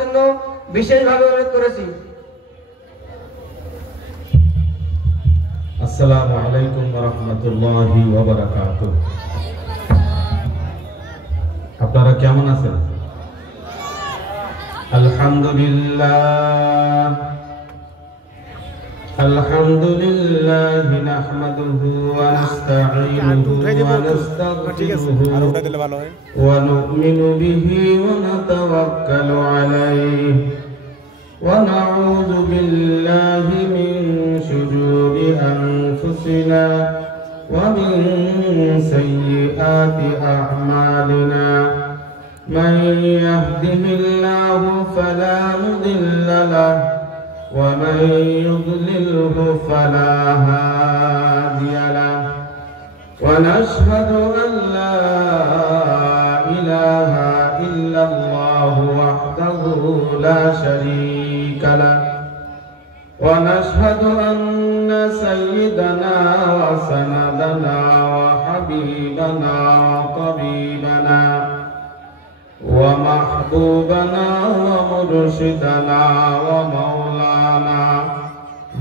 জন্য বিশেষভাবে অনুরোধ করেছি। আসসালামু আলাইকুম ওয়া রাহমাতুল্লাহি ওয়া বারাকাতুহু। আপনারা কেমন আছেন? আলহামদুলিল্লাহ আলহামদুলিল্লাহ নাহমাদুহু ওয়া নাস্তাঈনুহু ওয়া নাস্তাগফিরুহু ওয়া নু'মিনু বিহি ওয়া নাতাওয়াক্কালু আলাইহি ওয়া নাউযু বিল্লাহি মিন শুরুরি আনফুসিনা ওয়া মিন সাইয়্যাতি আ'মালিনা মান ইয়াহদিহিল্লাহু ফালা মুদিল্লা লাহু ومن يضلله فلا هادي له ونشهد أن لا إله إلا الله وحده لا شريك له ونشهد أن سيدنا وسندنا وحبيبنا وطبيبنا ومحبوبنا ومرشدنا ومولانا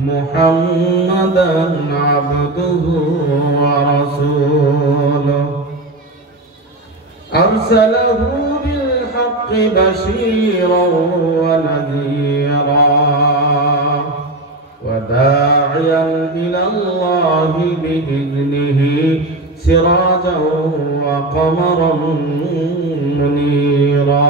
محمدا عبده ورسوله أرسله بالحق بشيرا ونذيرا وداعيا إلى الله بإذنه سراجا وقمرا منيرا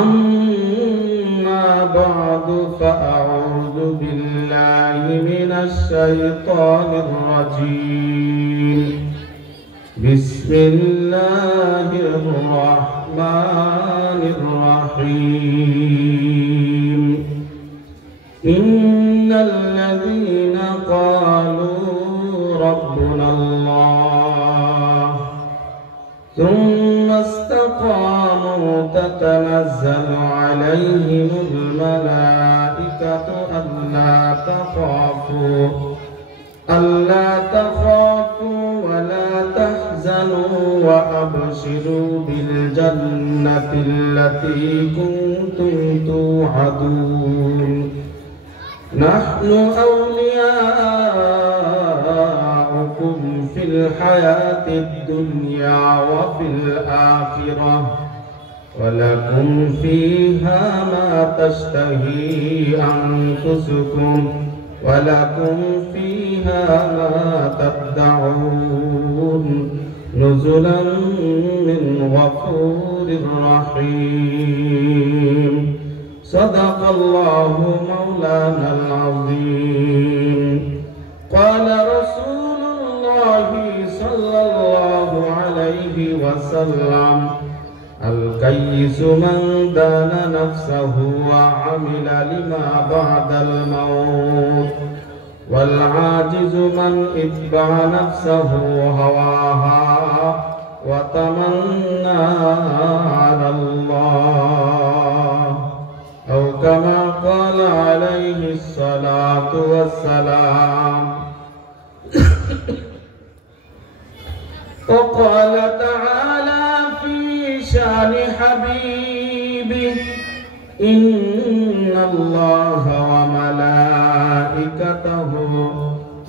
أما بعد فأعوذ بالله من الشيطان الرجيم بسم الله الرحمن الرحيم إن الذين قالوا ربنا الله ثم استقاموا تتنزل عليهم الملائكة ألا تخافوا ولا تحزنوا وأبشروا بالجنة التي كنتم توعدون نحن أولياؤكم في الحياة الدنيا وفي الآخرة ولكم فيها ما تشتهي أنفسكم ولكم فيها ما تدعون نزلا من غفور رحيم صدق الله مولانا العظيم قال رسول الله صلى الله عليه وسلم الكيس من دان نفسه وعمل لما بعد الموت والعاجز من اتبع نفسه هواها وتمنى على الله أو كما قال عليه الصلاة والسلام وقال تعالى في شان حبيبه إن الله وملائكته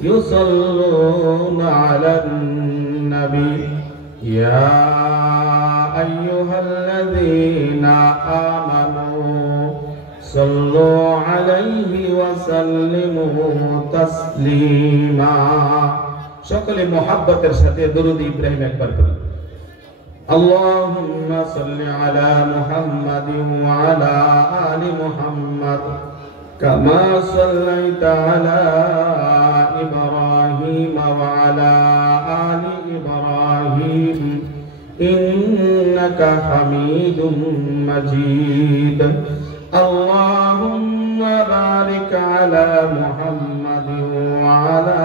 يصلون على النبي يا أيها الذين آمنوا صلوا عليه وسلموا تسليما সকলে মুহাব্বতের সাথে দরুদ ইব্রাহিম একবার করি اللهم صل على محمد وعلى آل محمد كما صليت على إبراهيم وعلى آل إبراهيم إنك حميد مجيد اللهم بارك على محمد وعلى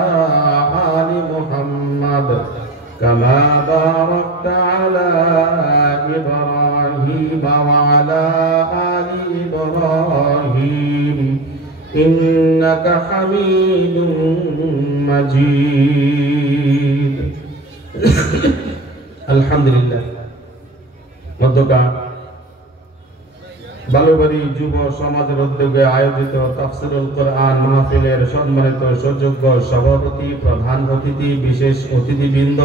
آل محمد كما باركت على إبراهيم وعلى آل إبراهيم إنك حميد مجيد الحمد لله মধ্যকার বালুবাড়ি যুব সমাজের উদ্যোগে আয়োজিত তাফসিরুল কোরআন মাহফিলের সম্মানিত সুযোগ্য সভাপতি, প্রধান অতিথি, বিশেষ অতিথিবৃন্দ,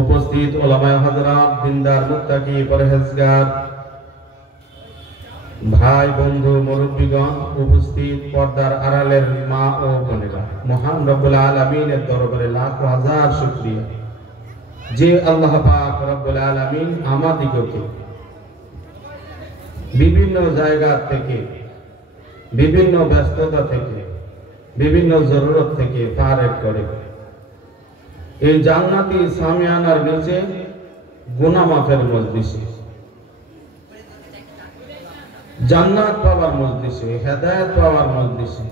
উপস্থিত ওলামায়ে হযরত, দিনদার, মুত্তাকি, পরহেজগার ভাই, বন্ধু, মুরব্বীগণ, উপস্থিত পর্দার আড়ালের মা ও বোনেরা, মহান রব্বুল আলামিনের দরবারে লাখ হাজার শুকরিয়া যে আল্লাহ পাক রব্বুল আলামিন আমাদিগকে বিভিন্ন জায়গা থেকে, বিভিন্ন ব্যস্ততা থেকে, বিভিন্ন জরুরত থেকে ফারেক করে এই জান্নাতি সামিয়ানার নিচে গুনাহ মাফের মজলিসে, জান্নাত পাওয়ার মজলিসে, হেদায়েত পাওয়ার মজলিসে,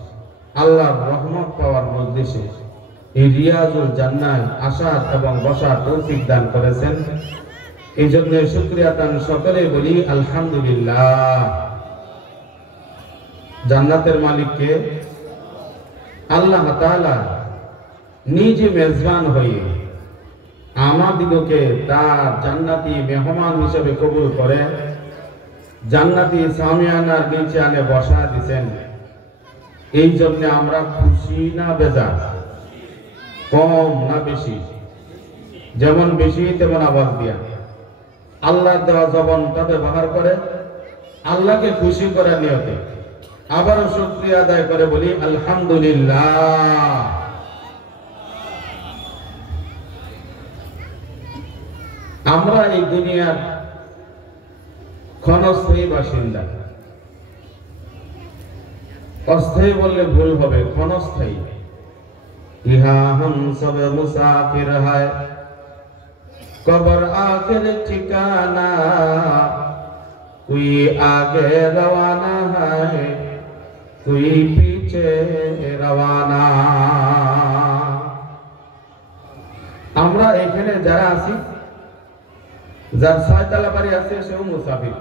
আল্লাহর রহমত পাওয়ার মজলিসে এই রিয়াজুল জান্নাহ আসার এবং বসার তৌফিক দান করেছেন। এই জন্য শুকরিয়া তান সকলে বলি আলহামদুলিল্লাহ। জান্নাতের মালিককে আল্লাহ তাআলা নিজে মেজবান হয়ে আমাদিগকে তার জান্নাতি মেহমান হিসেবে কবুল করে জান্নাতি সামিয়ানার নিচে আনে বসা দিয়েছেন। এই জন্য আমরা খুশি না বেজার, কম না বেশি? যেমন বেশি তেমন আওয়াজ দিয়া আল্লাহর দেওয়া জবানটা ব্যবহার করে আল্লাহকে খুশি করার নিয়তে আবারও শুকরিয়া আদায় করে বলি আলহামদুলিল্লাহ। আমরা এই দুনিয়ার ক্ষণস্থায়ী বাসিন্দা, অস্থায়ী বললে ভুল হবে, ক্ষণস্থায়ী। ইহা হাম সব মুসাফির হায়, কবর আখির ঠিকানা, কোই আগে রওয়ানা হায়, কোই পিছে রওয়ানা। আমরা এখানে যারা আছি, যার 6 তলা বাড়ি আছে সেও মুসাফির,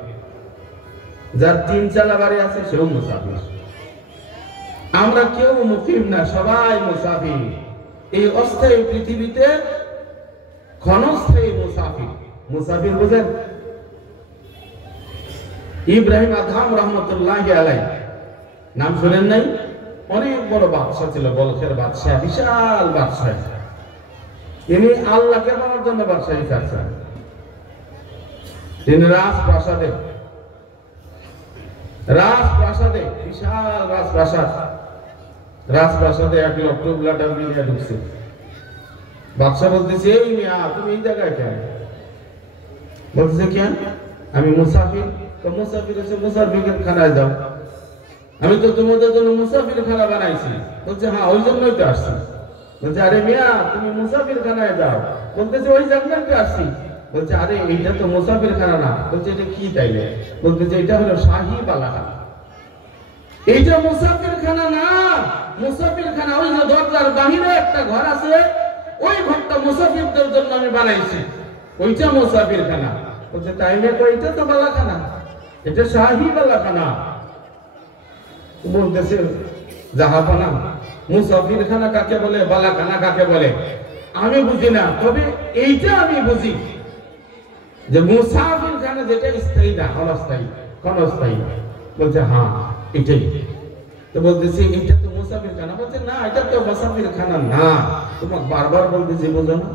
যার 3 তলা বাড়ি আছে সেও মুসাফির। আমরা কেউ মুকিম না, সবাই মুসাফির। এই অস্থায়ী পৃথিবীতে ক্ষণস্থায়ী মুসাফির। মুসাফির বুঝেন? ইব্রাহিম আদহাম রহমতুল্লাহি আলাইহি নাম শুনেন নাই? অনেক বড় বাদশা ছিল, বলখের বাদশা, বিশাল বাদশা। তিনি আল্লাহকে পাওয়ার জন্য বাদশাহী চাচ্ছেন। তিনি রাজপ্রাসাদে, বিশাল রাজপ্রাসাদে 1 লক্ষ ব্লাডার নিয়ে ঢুকছে। বাদশা বলতেছে, এই মিয়া তুমি এই জায়গায় কেন? বলতেছে কেন? আমি মুসাফির। তো মুসাফির হচ্ছে মুসাফিরের খানায় যাও। আমি তো তোমাদের জন্য মুসাফির খানা বানাইছি। বলছে হ্যাঁ, ওই জন্যই তো আসছি। বলছে আরে মিয়া তুমি মুসাফির খানায় যাও। বলতেছে ওই জন্যই আসছি। বলছে আরে এইটা তো মুসাফির খানা না। বলছে এটা কি তাইলে? বলতেছে এটা হলো শাহী বালাখানা। এইটা মুসাফির খানা না। মুসাফির খানা ওই যে দরজার বাহিরে একটা ঘর আছে, ওই ঘরটা মুসাফিরদের জন্য আমি বানাইছি, ওইটা মুসাফির খানা। বলছে তাইলে তো এটা তো বালাখানা, এটা শাহী বালাখানা। বলতেছে জাহাপানা, মুসাফির খানা কাকে বলে, বালাখানা কাকে বলে আমি বুঝি না, তবে এইটা আমি বুঝি যে মুসাফির খানা যেটা স্থায়ী না, অনস্থায়ী, ক্ষণস্থায়ী। বলছে হ্যাঁ এটাই। তো বলতেছি এটা তো মুসাফির খানা। বলছে না, এটা তো মুসাফির খানা না, তোমাকে বারবার বলতেছি বুঝো না।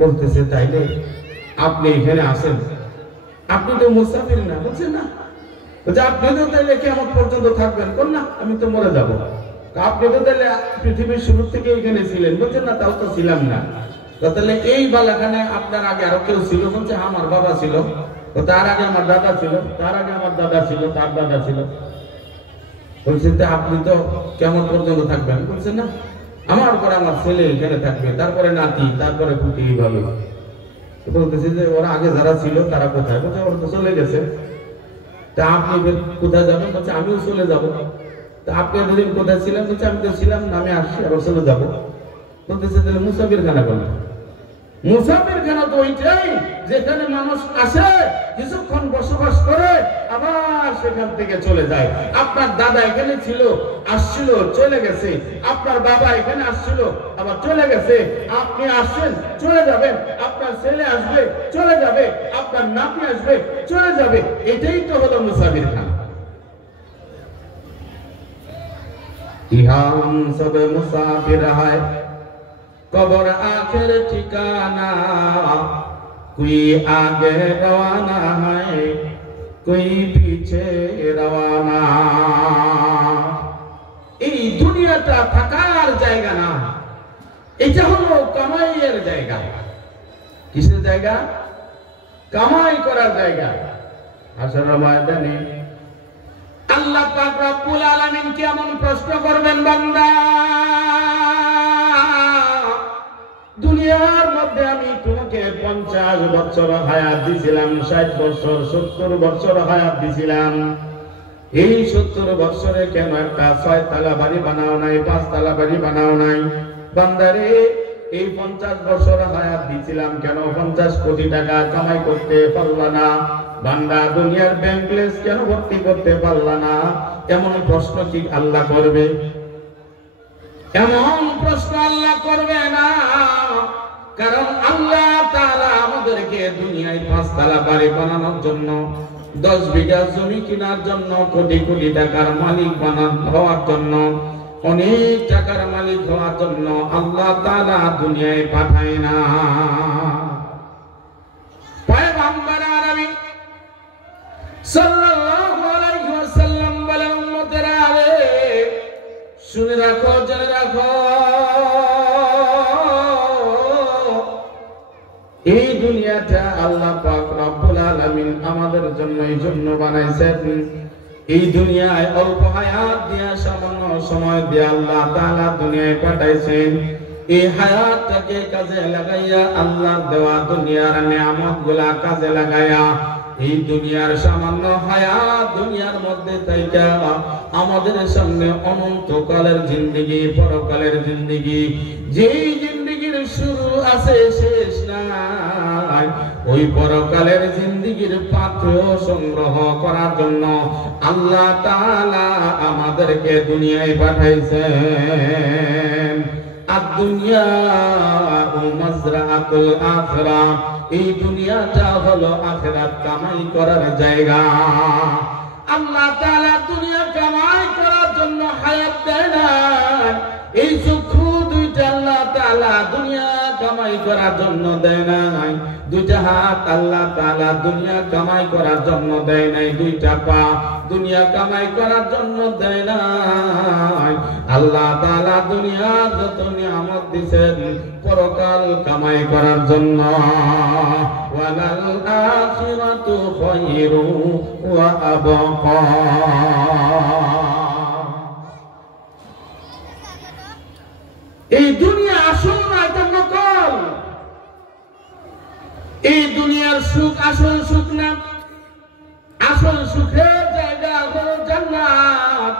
বলতেছে তাইলে আপনি এখানে আসেন, আপনি তো মুসাফির না। বলছে না। বলছে আপনি তো তাইলে কিয়ামত পর্যন্ত থাকবেন? কোন না, আমি তো মরে যাব। আপনি তো তাহলে পৃথিবীর শুরু থেকে এখানে ছিলেন? বলছে না, তাও তো ছিলাম না। তাহলে এই বালাখানায় আপনার আগে আরো কেউ ছিল? বলছে হ্যাঁ, আমার বাবা ছিল, তার আগে আমার দাদা ছিল, তার আগে আমার দাদা ছিল, তার দাদা ছিল। বলছে আপনি তো কেমন পর্যন্ত থাকবেন? বলছে না, আমার পরে আমার ছেলে এখানে থাকবে, তারপরে নাতি, তারপরে পুতি, এইভাবে। বলতেছে যে ওরা আগে যারা ছিল তারা কোথায়? বলছে ওরা তো চলে গেছে। তা আপনি কোথায় যাবেন? বলছে আমিও চলে যাব। তা আপনি এতদিন কোথায় ছিলেন? বলছে আমি তো ছিলাম না, আমি আসছি, আবার চলে যাবো। বলতেছে তাহলে মুসাফির খানা করলেন? মুসাফির খানা তো ওইটাই যেখানে মানুষ আসে, কিছুক্ষণ বসবাস করে, আবার সেখান থেকে চলে যায়। আপনার দাদা এখানে ছিল, আসছিল, চলে গেছে। আপনার বাবা এখানে আসছিল, আবার চলে গেছে। আপনি আসছেন, চলে যাবেন। আপনার ছেলে আসবে, চলে যাবে। আপনার নাতি আসবে, চলে যাবে। এটাই তো হলো মুসাফির খানা। ইহা हम सब मुसाफिर है, कब्र आखिर ठिकाना, कोई आगे रवाना है, कोई पीछे रवाना। এই দুনিয়াটা থাকার জায়গা না, এটা হলো কামাইয়ের জায়গা। কিসের জায়গা? কামাই করার জায়গা। হাসরের ময়দানে আল্লাহ পাক রব্বুল আলামিন কেমন প্রশ্ন করবেন, বান্দা দুনিয়ার মধ্যে আমি তোমাকে 50 বছর হায়াত দিয়েছিলাম, 60 বছর 70 বছর হায়াত দিয়েছিলাম। এই 70 বছরে কেন একটা 6 তলা বাড়ি বানাও নাই, 5 তলা বাড়ি বানাও নাই? বান্দারে এই 50 বছর হায়াত দিয়েছিলাম, কেন 50 কোটি টাকা কামাই করতে পারলা না? বান্দা দুনিয়ার ব্যাংক ব্যালেন্স কেন ভর্তি করতে পারলা না? এমন প্রশ্ন কি আল্লাহ করবে? এমন প্রশ্ন আল্লাহ করবে না। কারণ আল্লাহ তাআলা আমাদেরকে দুনিয়ায় 5 তলা বাড়ি বানানোর জন্য, 10 বিঘা জমি কেনার জন্য, কোটি কোটি টাকার মালিক হওয়ার জন্য, অনেক টাকার মালিক হওয়ার জন্য আল্লাহ তাআলা দুনিয়ায় পাঠায় না। পয়গম্বর আরবি সাল্লাল্লাহু আলাইহি ওয়াসাল্লাম বলেন, উম্মতেরা রে শুনে রাখো, জেনে রাখো, এই দুনিয়াটা আল্লাহ পাক রব্বুল আলামিন আমাদের জন্য এই জন্য বানাইছেন। এই দুনিয়ায় অল্প হায়াত দিয়া, সামান্য সময় দিয়া আল্লাহ তাআলা দুনিয়ায় পাঠাইছেন। এই হায়াতটাকে কাজে লাগাইয়া, আল্লাহ দেওয়া দুনিয়ার নিয়ামতগুলা কাজে লাগাইয়া, এই দুনিয়ার সামান্য হায়াত দুনিয়ার মধ্যে থাইকা আমাদের সামনে অনন্তকালের জিন্দেগি, পরকালের জিন্দেগি, যেই জিন্দেগির শুরু আছে শেষ নাই, ওই পরকালের জিন্দেগির পাত্র সংগ্রহ করার জন্য আল্লাহ তাআলা আমাদেরকে দুনিয়ায় পাঠাইছেন। আদ-দুনিয়া মাযরাআতুল আখিরাহ, এই দুনিয়াটা হলো আখিরাত কামাই করার জায়গা। আল্লাহ তাআলা দুনিয়া কামাই করার জন্য হায়াত দেয় না। এই চক্ষু দুইটা আল্লাহ তাআলা দুনিয়া কামাই করার জন্য দেয় নাই। দুইটা হাত আল্লাহ তাআলা দুনিয়া কামাই করার জন্য দেয় নাই। দুইটা পা দুনিয়া কামাই করার জন্য দেয় নাই। আল্লাহ তাআলা দুনিয়ার যত নিয়ামত দিয়েছেন পরকাল কামাই করার জন্য। ওয়ালাল আখিরাতু খায়রু ওয়া আবকা। এই দুনিয়া আসল না, এটা নকল। এই দুনিয়ার সুখ আসল সুখ না। আসল সুখের জায়গা হলো জান্নাত।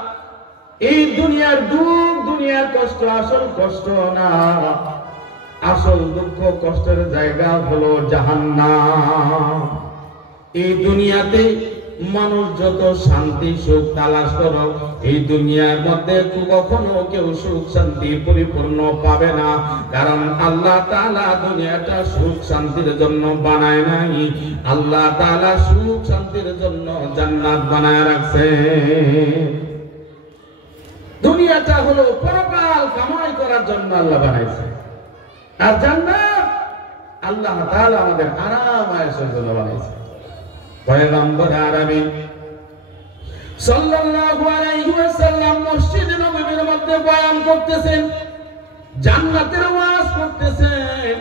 এই দুনিয়ার দুঃখ, দুনিয়ার কষ্ট আসল কষ্ট না। আসল দুঃখ কষ্টের জায়গা হলো জাহান্নাম। এই দুনিয়াতে মানুষ যত শান্তি সুখ তালাশ করো, এই দুনিয়ার মধ্যে কখনো কেউ সুখ শান্তি পরিপূর্ণ পাবে না। কারণ আল্লাহ তাআলা দুনিয়াটা সুখ শান্তির জন্য বানায় নাই। আল্লাহ তাআলা সুখ শান্তির জন্য জান্নাত বানায় রাখছে। দুনিয়াটা হলো পরকাল কামাই করার জন্য আল্লাহ বানাইছে, আর জান্নাত আল্লাহ তাআলা আমাদের আরাম আয়েশের জন্য বানাইছে। পয়গম্বর আরবি সাল্লাল্লাহু আলাইহি ওয়াসাল্লাম মসজিদে নববীর মধ্যে বয়ান করতেছেন, জান্নাতের ওয়াজ করতেছেন।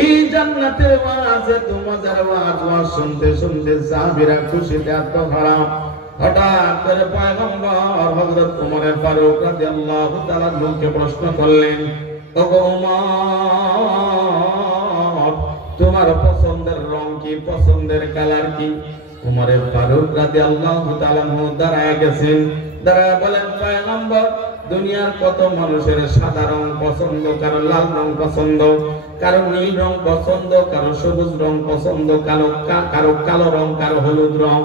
এই জান্নাতের ওয়াজ এত মজার ওয়াজ শুনতে শুনতে সাহাবীরা খুশিতে আত্মহারা। হঠাৎ করে পয়গম্বর হযরত ওমর ফারুক রাদিয়াল্লাহু তাআলা কে প্রশ্ন করলেন, ওগো ওমর, তোমার পছন্দের রং কি, পছন্দের কালার কি? ওমর ফারুক রাদিয়াল্লাহু তাআলা দাঁড়ায় গেছেন। দাঁড়ায় বলেন, পয়গম্বর দুনিয়ার কত মানুষের সাদা রং পছন্দ, কারো লাল রং পছন্দ, কারো নীল রং পছন্দ, কারো সবুজ রং পছন্দ, কারো কালো রং, কারো হলুদ রং।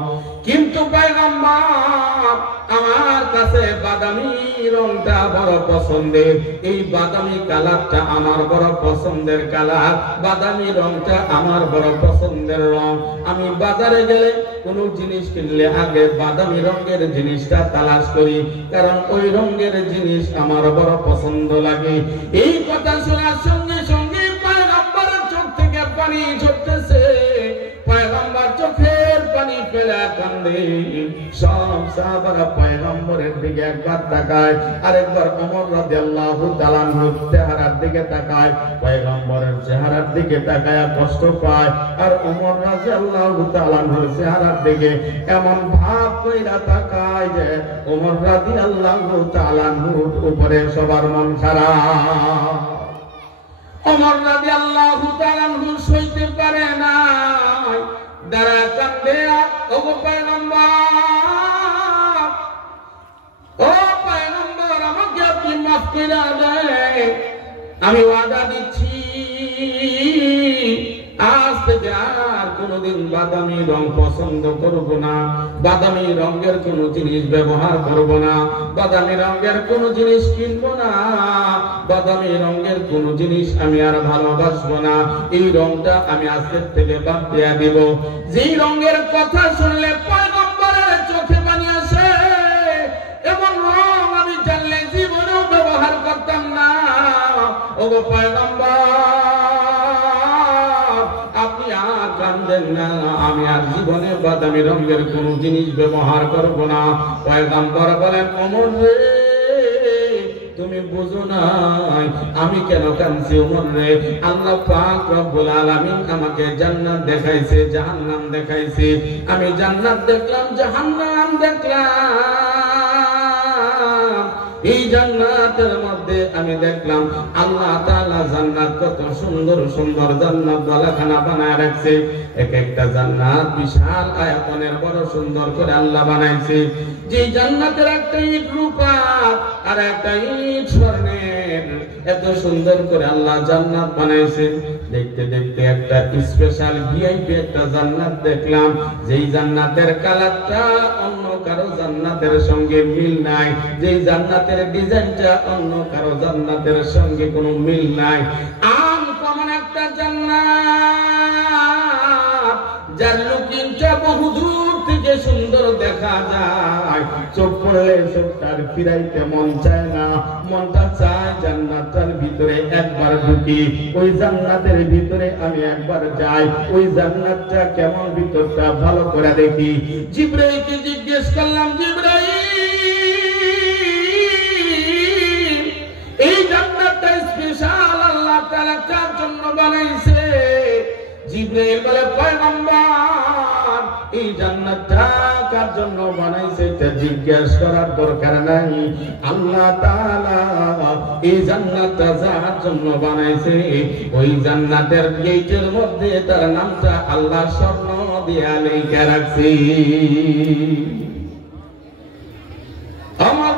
কিন্তু পয়গম্বর আমার কাছে বাদামি রংটা বড় পছন্দের। এই বাদামি কালারটা আমার বড় পছন্দের কালার, বাদামি রংটা আমার বড় পছন্দের রং। আমি বাজারে গেলে কোনো জিনিস কিনলে আগে বাদামি রঙের জিনিসটা তালাশ করি, কারণ ওই রঙের জিনিস আমার বড় পছন্দ লাগে। এই কথা শোনার সঙ্গে সঙ্গে পয়গম্বরের চোখ থেকে পানি ঝরতেছে। পয়গম্বর চোখের পানি ফেলে কান্দে। সব সাহাবারা পয়গম্বরের দিকে একবার তাকায়, আরেকবার ওমর রাদিয়াল্লাহু তাআলা আনহুর চেহারার দিকে তাকায়। পয়গম্বরের চেহারার দিকে তাকায় কষ্ট পায়, আর ওমর রাদিয়াল্লাহু তাআলা আনহুর চেহারার দিকে এমন ভাব কইরা তাকায় যে ওমর রাদিয়াল্লাহু তাআলা আনহুর উপরে সবার মন খারাপ। ওমর রাদিয়াল্লাহু তাআলা আনহু সইতে পারে না, দাঁড়া কান্দে। ওগো পয়গম্বর, ও পয়গম্বর, আমাকে আপনি মাফ করে দেন। আমি ওয়াদা দিচ্ছি আজ থেকে আর কোনোদিন বাদামি রং পছন্দ করব না, বাদামি রঙের কোনো জিনিস ব্যবহার করব না, বাদামি রঙের কোনো জিনিস কিনব না, বাদামি রঙের কোনো জিনিস আমি আর ভালোবাসবো না। এই রংটা আমি আজকের থেকে বাদ দিয়ে দিব। যেই রঙের কথা শুনলে পয়গম্বরের চোখে পানি আসে, এমন রং আমি জানলে জীবনেও ব্যবহার করতাম না। ওগো পয়গম্বর, আপনি আর কান্দেন না, আমি আর জীবনে বাদামি রঙের কোনো জিনিস ব্যবহার করব না। পয়গম্বর বলেন, ওমর রে, তুমি বুঝো নাই আমি কেন কাঁদছি। ওমর রে, আল্লাহ পাক রব্বুল আলামিন আমাকে জান্নাত দেখাইছে, জাহান্নাম দেখাইছে। আমি জান্নাত দেখলাম, জাহান্নাম দেখলাম। এই জান্নাতের মধ্যে আমি দেখলাম আল্লাহ তাআলা জান্নাত কত সুন্দর সুন্দর জান্নাত বালাখানা বানায় রাখছে। এক একটা জান্নাত বিশাল আয়তনের বড় সুন্দর করে আল্লাহ বানাইছে। যে জান্নাতের একটা ইট রূপার আর একটা ইট স্বর্ণের, এত সুন্দর করে আল্লাহ জান্নাত বানাইছে। দেখতে দেখতে একটা স্পেশাল ভিআইপি একটা জান্নাত দেখলাম, যেই জান্নাতের কালারটা অন্য কারো জান্নাতের সঙ্গে মিল নাই, যেই জান্নাতের ডিজাইনটা অন্য কারো জান্নাতের সঙ্গে কোনো মিল নাই। আনকমন একটা জান্নাত, যার লুকিংটা বহু দূর থেকে সুন্দর দেখা যায়, চোখ পড়লে চোখটার ফিরাইতে মন চায় না, মনটা চায় জান্নাতের ভিতরে একবার ঢুকি, ওই জান্নাতের ভিতরে আমি একবার যাই, ওই জান্নাতটা কেমন ভিতরটা ভালো করে দেখি। জিবরাইলকে জিজ্ঞেস করলাম, জিবরাইল, এই জান্নাতটা স্পেশাল আল্লাহ তাআলা কার জন্য বানাইছে? জিবরাইল বলে, পয়গম্বর, এই জান্নাতটা কার জন্য বানাইছে এটা জিজ্ঞেস করার দরকার নাই। আল্লাহ তাআলা এই জান্নাতটা যার জন্য বানাইছে, ওই জান্নাতের গেটের মধ্যে তার নামটা আল্লাহ স্বর্ণ দিয়ে লিখে রাখছে। আমার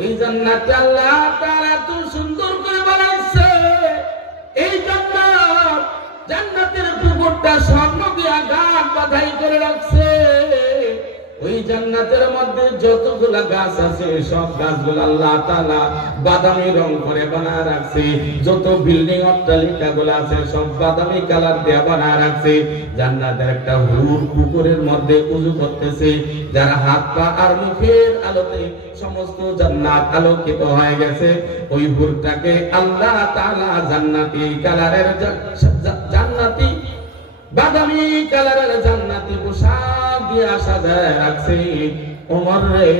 ওই জান্নাতটা আল্লাহ তাআলা তো সুন্দর করে বানাইছে। এই জান্নাত, জান্নাতের পুকুরটা স্বর্ণ দিয়া গাছ বাঁধাই করে রাখছে। ওই জান্নাতের মধ্যে যতগুলা গাছ আছে সব গাছগুলো আল্লাহ তাআলা বাদামি রং করে বানায় রাখছে। যত বিল্ডিং অট্টালিকা গুলো আছে সব বাদামি কালার দিয়ে বানায় রাখছে। জান্নাতের একটা হুর পুকুরের মধ্যে উযু করতেছে, যার হাত পা আর মুখের আলোতে সমস্ত জান্নাত আলোকিত হয়ে গেছে। ওই হুরটাকে আল্লাহ তাআলা জান্নাতি কালারের জান্নাতি বাদামি কালারের জান্নাতি পোশাক দিয়ে সাজায় রাখছে। ওমর রে,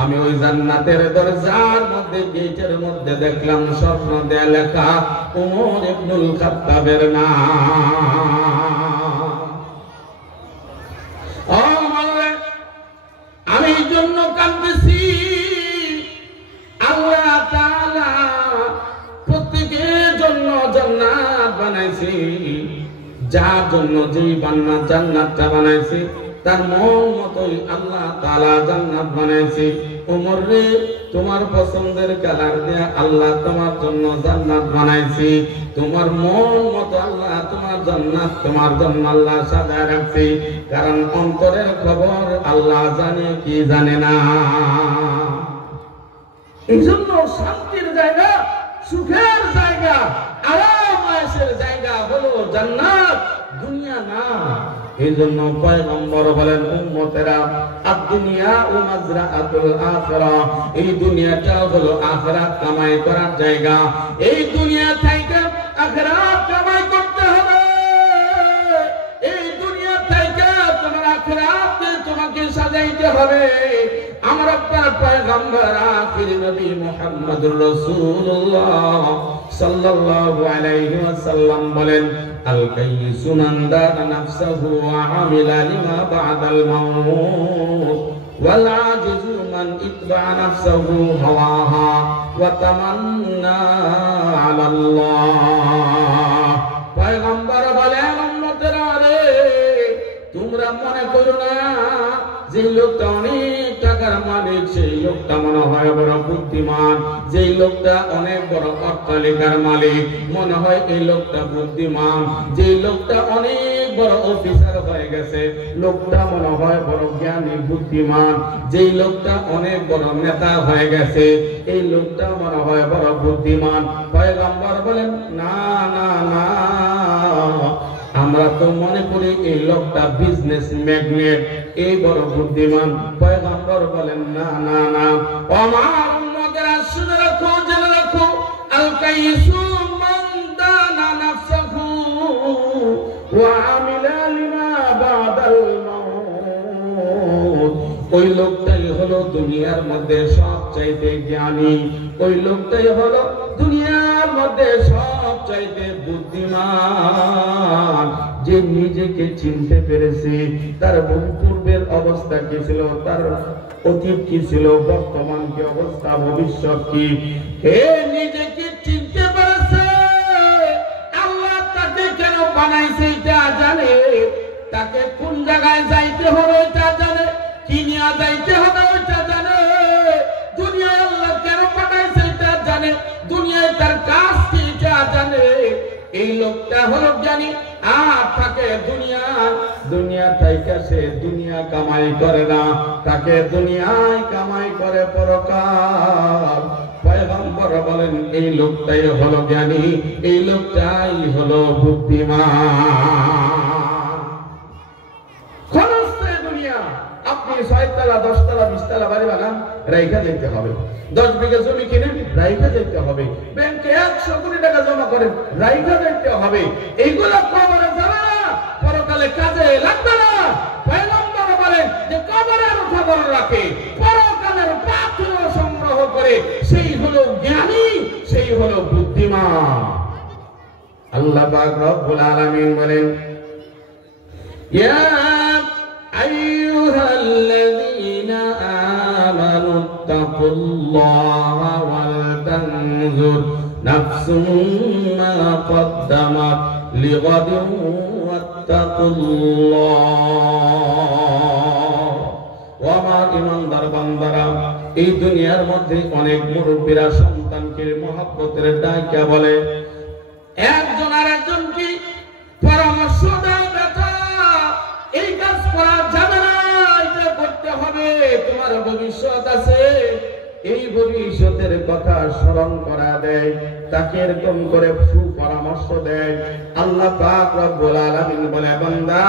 আমি ওই জান্নাতের দরজার মধ্যে গেটের মধ্যে দেখলাম স্বপ্ন দিয়ে লেখা ওমর ইবনুল খাত্তাবের নাম। আমি এই জন্য কাঁদতেছি, আল্লাহ তাআলা প্রত্যেকের জন্য জান্নাত বানাইছে। যার জন্য যেই বান্না জান্নাতটা বানাইছে তার মন মতোই আল্লাহ তাআলা জান্নাত বানাইছে। ওমর রে, তোমার পছন্দের কালার দিয়ে আল্লাহ তোমার জন্য জান্নাত বানাইছি, তোমার মন মতো আল্লাহ তোমার জান্নাত তোমার জন্য আল্লাহ সাজায় রাখছি, কারণ অন্তরের খবর আল্লাহ জানে কি জানে না। এই জন্য শান্তির জায়গা, সুখের জায়গা, আরাম আয়েশের জায়গা হলো জান্নাত, দুনিয়া না। এই জন্য পয়গম্বর বলেন, উম্মতেরা আদ-দুনিয়া ও মাজরাআতুল আখিরাহ, এই দুনিয়াটা হলো আখিরাত কামাই করার জায়গা। এই দুনিয়া থেকে আখিরাত কামাই করতে হবে। এই দুনিয়া থেকে তোমার আখিরাত তোমাকে সাজাইতে হবে। আমার আপনার পয়গম্বর আখির নবী মুহাম্মদুর রাসূলুল্লাহ সাল্লাল্লাহু আলাইহি ওয়াসাল্লাম বলেন, আল কাইয়িসু মান দানা নাফসাহু ওয়া আমিলা লিমা বা'দাল মাউত ওয়াল আজিজু মান ইতবা'a নাফসাহু হাওয়াহা ওয়া তামান্না আলাল্লাহ। পয়গম্বর বলেন, উম্মতেরা রে, তোমরা মনে করো না যে লোকটা অনেক টাকার মালিক সেই লোকটা মনে হয় বড় বুদ্ধিমান, যেই লোকটা অনেক বড় অট্টালিকার মালিক মনে হয় এই লোকটা বুদ্ধিমান, যেই লোকটা অনেক বড় অফিসার হয়ে গেছে লোকটা মনে হয় বড় জ্ঞানী বুদ্ধিমান, যেই লোকটা অনেক বড় নেতা হয়ে গেছে এই লোকটা মনে হয় বড় বুদ্ধিমান। পয়গম্বর বলেন, না না না, আমরা তো মনে করি এই লোকটা বিজনেস ম্যাগনেট, এই বড় বুদ্ধিমান। পয়গম্বর বলেন, না না না, আমার উম্মতেরা শুনে রাখো, জেনে রাখো, আল কাইয়িসু মান দানা নাফসাহু ওয়া আমিলা লিমা বা'দাল মাউত। ওই লোকটাই হলো দুনিয়ার মধ্যে সবচাইতে জ্ঞানী, ওই লোকটাই হলো দুনিয়ার মধ্যে সবচাইতে বুদ্ধিমান, যে নিজেকে চিনতে পেরেছে, তার পূর্বের অবস্থা কি ছিল, তার অতীত কি ছিল, বর্তমান কি অবস্থা, ভবিষ্যৎ কি, হে নিজেকে চিনতে পেরেছে, আল্লাহ তাকে কেন বানাইছে এটা জানে, তাকে কোন জায়গায় যাইতে হবে এটা জানে, কি নিয়ে যাইতে হবে ওইটা জানে, দুনিয়ায় আল্লাহ কেন পাঠাইছে এটা জানে, দুনিয়ায় তার কাজ কি এটা জানে। এই লোকটা হলো জ্ঞানী। আর থাকে দুনিয়া থেকে সে দুনিয়া কামাই করে না, তাকে দুনিয়ায় কামাই করে পরকাল। পয়গম্বর বলেন, এই লোকটাই হলো জ্ঞানী, এই লোকটাই হলো বুদ্ধিমান। আপনি 6 তলা 10 তলা 20 তলা বাড়ি বানান, রাইখা যেতে হবে। 10 বিঘা জমি কিনেন, রাইখা যেতে হবে। ব্যাংকে 100 কোটি টাকা জমা করেন, রাইখা যেতে হবে। এইগুলো কবরে যাবে না, পরকালে কাজে লাগবে না। পয়গম্বর বলেন যে কবরের খবর রাখে, পরকালের পাথর সংগ্রহ করে, সেই হলো জ্ঞানী, সেই হলো বুদ্ধিমান। আল্লাহ পাক রব্বুল আলামিন বলেন, ইয়া أيها الذين آمنوا اتقوا الله ولتنظر نفس ما قدمت لغد واتقوا الله। وما ইমানদার বান্দারা, এই দুনিয়ার মধ্যে অনেক মুরব্বীরা সন্তানকে মহব্বতের ডাকা বলে, একজন আরেকজন কি পরামর্শ দেয়, এই কাজ করা যাবে না, এটা করতে হবে, তোমার ভবিষ্যৎ আছে। এই ভবিষ্যতের কথা স্মরণ করা দেয়, তাকে এরকম করে সুপরামর্শ দেয়। আল্লাহ পাক রব্বুল আলামিন বলে, বান্দা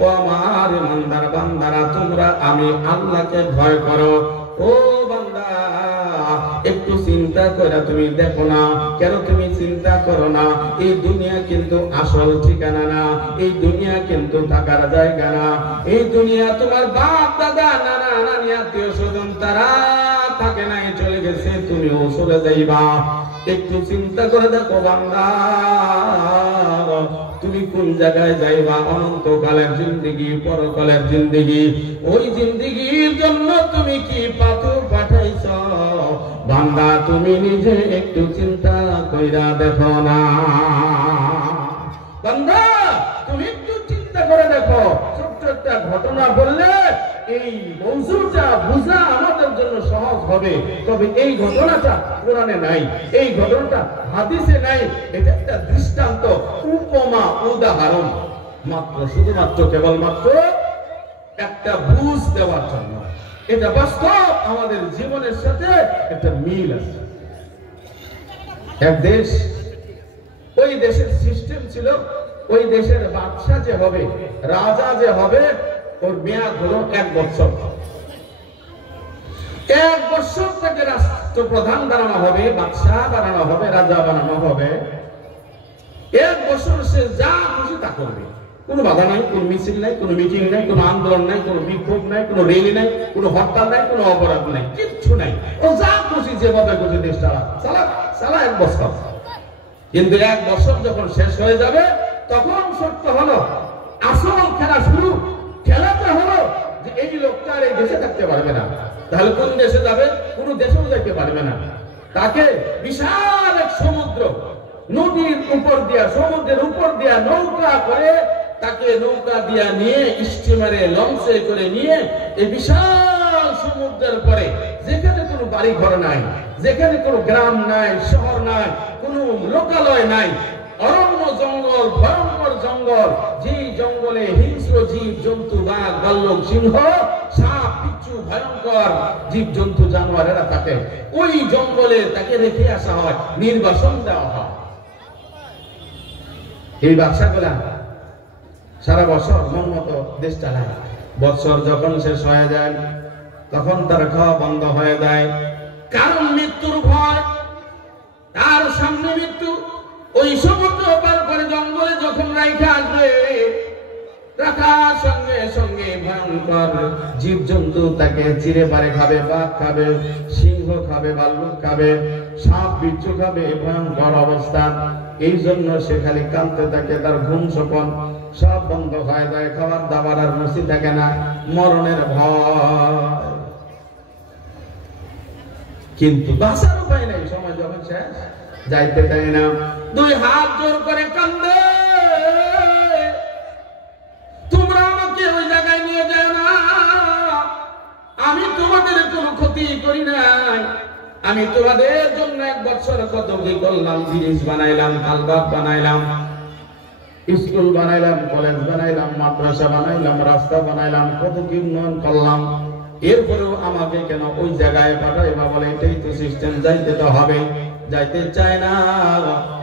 ও আমার ইমানদার বান্দারা, তোমরা আমি আল্লাহকে ভয় করো। ও বান্দা, একটু চিন্তা করে তুমি দেখো না, কেন তুমি চিন্তা করো না? এই দুনিয়া কিন্তু আসল ঠিকানা না, এই দুনিয়া কিন্তু থাকার জায়গা না। এই দুনিয়া তোমার বাপ দাদা নানা নানি আত্মীয় স্বজন তারা থাকে নাই, চলে গেছে, তুমিও চলে যাইবা। একটু চিন্তা করে দেখো বান্দা, তুমি কোন জায়গায় যাইবা? অনন্তকালের জিন্দেগি, পরকালের জিন্দেগি। ওই জিন্দেগির জন্য তুমি কি পাথর পাঠাইছ? বান্দা, তুমি নিজে একটু চিন্তা কইরা দেখো না। বান্দা, তুমি একটু চিন্তা করে দেখো। ছোট্ট একটা ঘটনা বললে এই মৌজুদটা বোঝা আমাদের জন্য সহজ হবে, তবে এই ঘটনাটা কোরআনে নাই, এই ঘটনাটা হাদিসে নাই। এটা একটা দৃষ্টান্ত, উপমা, উদাহরণ মাত্র, শুধুমাত্র কেবলমাত্র একটা বুঝ দেওয়ার জন্য। এটা বাস্তব আমাদের জীবনের সাথে একটা মিল আছে। এক দেশ, ওই দেশের সিস্টেম ছিল, ওই দেশের বাদশা যে হবে, রাজা যে হবে, ওর মেয়াদ হলো 1 বছর। 1 বছর থেকে রাষ্ট্রপ্রধান বানানো হবে, বাদশা বানানো হবে, রাজা বানানো হবে। 1 বছর সে যা খুশি তা করবে, কোনো বাধা নাই, কোনো মিছিল নাই, কোনো মিটিং নাই, কোনো আন্দোলন নাই, কোনো বিক্ষোভ নাই, কোনো র্যালি নাই, কোনো হরতাল নাই, কোনো অপরাধ নাই, কিচ্ছু নাই। ও যা খুশি যেভাবে খুশি দেশ চালা 1 বছর। কিন্তু 1 বছর যখন শেষ হয়ে যাবে, তখন সত্য হলো আসল খেলা শুরু। খেলাটা হলো যে এই লোকটা আর এই দেশে থাকতে পারবে না, তাহলে কোন দেশে যাবে? কোনো দেশেও যেতে পারবে না। তাকে বিশাল এক সমুদ্র, নদীর উপর দিয়া, সমুদ্রের উপর দিয়া নৌকা করে, তাকে নৌকা দিয়া নিয়ে, স্টিমারে লঞ্চে করে নিয়ে এই বিশাল সমুদ্রের পরে, যেখানে কোনো বাড়ি ঘর নাই, যেখানে কোনো গ্রাম নাই, শহর নাই, কোনো লোকালয় নাই, অরণ্য জঙ্গল, ভয়ঙ্কর জঙ্গল, যে জঙ্গলে হিংস্র জীব জন্তু, বাঘ, ভাল্লুক, সিংহ, সাপ, বিচ্ছু, ভয়ঙ্কর জীব জন্তু জানোয়ারেরা থাকে, ওই জঙ্গলে তাকে রেখে আসা হয়, নির্বাসন দেওয়া হয়। এই বাদশাগুলা সারা বছর মন মতো দেশ চালায়। বছর যখন শেষ হয়ে যায়, তখন তার খাওয়া বন্ধ হয়ে যায়, কারণ মৃত্যুর ভয়, তার সামনে মৃত্যু। ওই সমুদ্র পার করে জঙ্গলে যখন রাইখা আসবে, রাখার সঙ্গে সঙ্গে ভয়ঙ্কর জীব জন্তু তাকে চিরে পারে খাবে, বাঘ খাবে, সিংহ খাবে, ভাল্লুক খাবে, সাপ বিচ্ছু খাবে, ভয়ঙ্কর অবস্থা। এই জন্য সে খালি কাঁদতে থাকে, তার ঘুম স্বপন সব বন্ধ হয়ে যায়, খাবার দাবার আর নসি থাকে না, মরণের ভয়। কিন্তু বাঁচার উপায় নেই, সময় যখন শেষ, যাইতে চায় না, 2 হাত জোর করে কান্দে, তোমরা আমাকে ওই জায়গায় নিয়ে যাও না, আমি তোমাদের কোনো ক্ষতি করি নাই, আমি তোমাদের জন্য 1 বছর কত কি করলাম, ব্রিজ বানাইলাম, কালভার্ট বানাইলাম, স্কুল বানাইলাম, কলেজ বানাইলাম, মাদ্রাসা বানাইলাম, রাস্তা বানাইলাম, কত কি উন্নয়ন করলাম, এরপরেও আমাকে কেন ওই জায়গায় পাঠাইবা? বলে এটাই তো সিস্টেম, যাইতে তো হবে। যাইতে চায় না,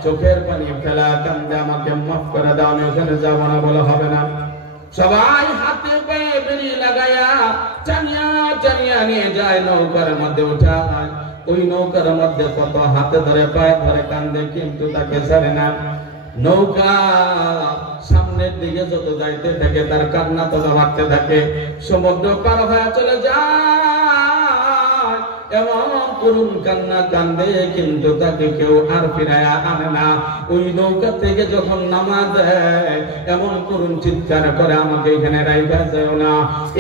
চোখের পানি ফেলা, কান্দে, আমাকে মাফ করে দাও, আমি ওখানে যাবো না। বলে হবে না। সবাই হাতে পায়ে বেরি লাগাইয়া টানিয়া টানিয়া নিয়ে যায়, নৌকার মধ্যে উঠায়। ওই নৌকার মধ্যে কত হাতে ধরে, পায়ে ধরে, কান্দে, কিন্তু তাকে ছাড়ে না। নৌকা সামনের দিকে যত যাইতে থাকে, তার কান্না তত বাড়তে থাকে। সমুদ্র পার হয়ে চলে যায়, এমন করুণ কান্না কান্দে, কিন্তু তাকে কেউ আর ফিরায় আনে না। ওই নৌকা থেকে যখন নামা দেয়, এমন করুণ চিৎকার করে, আমাকে এখানে রাইখা যাও না,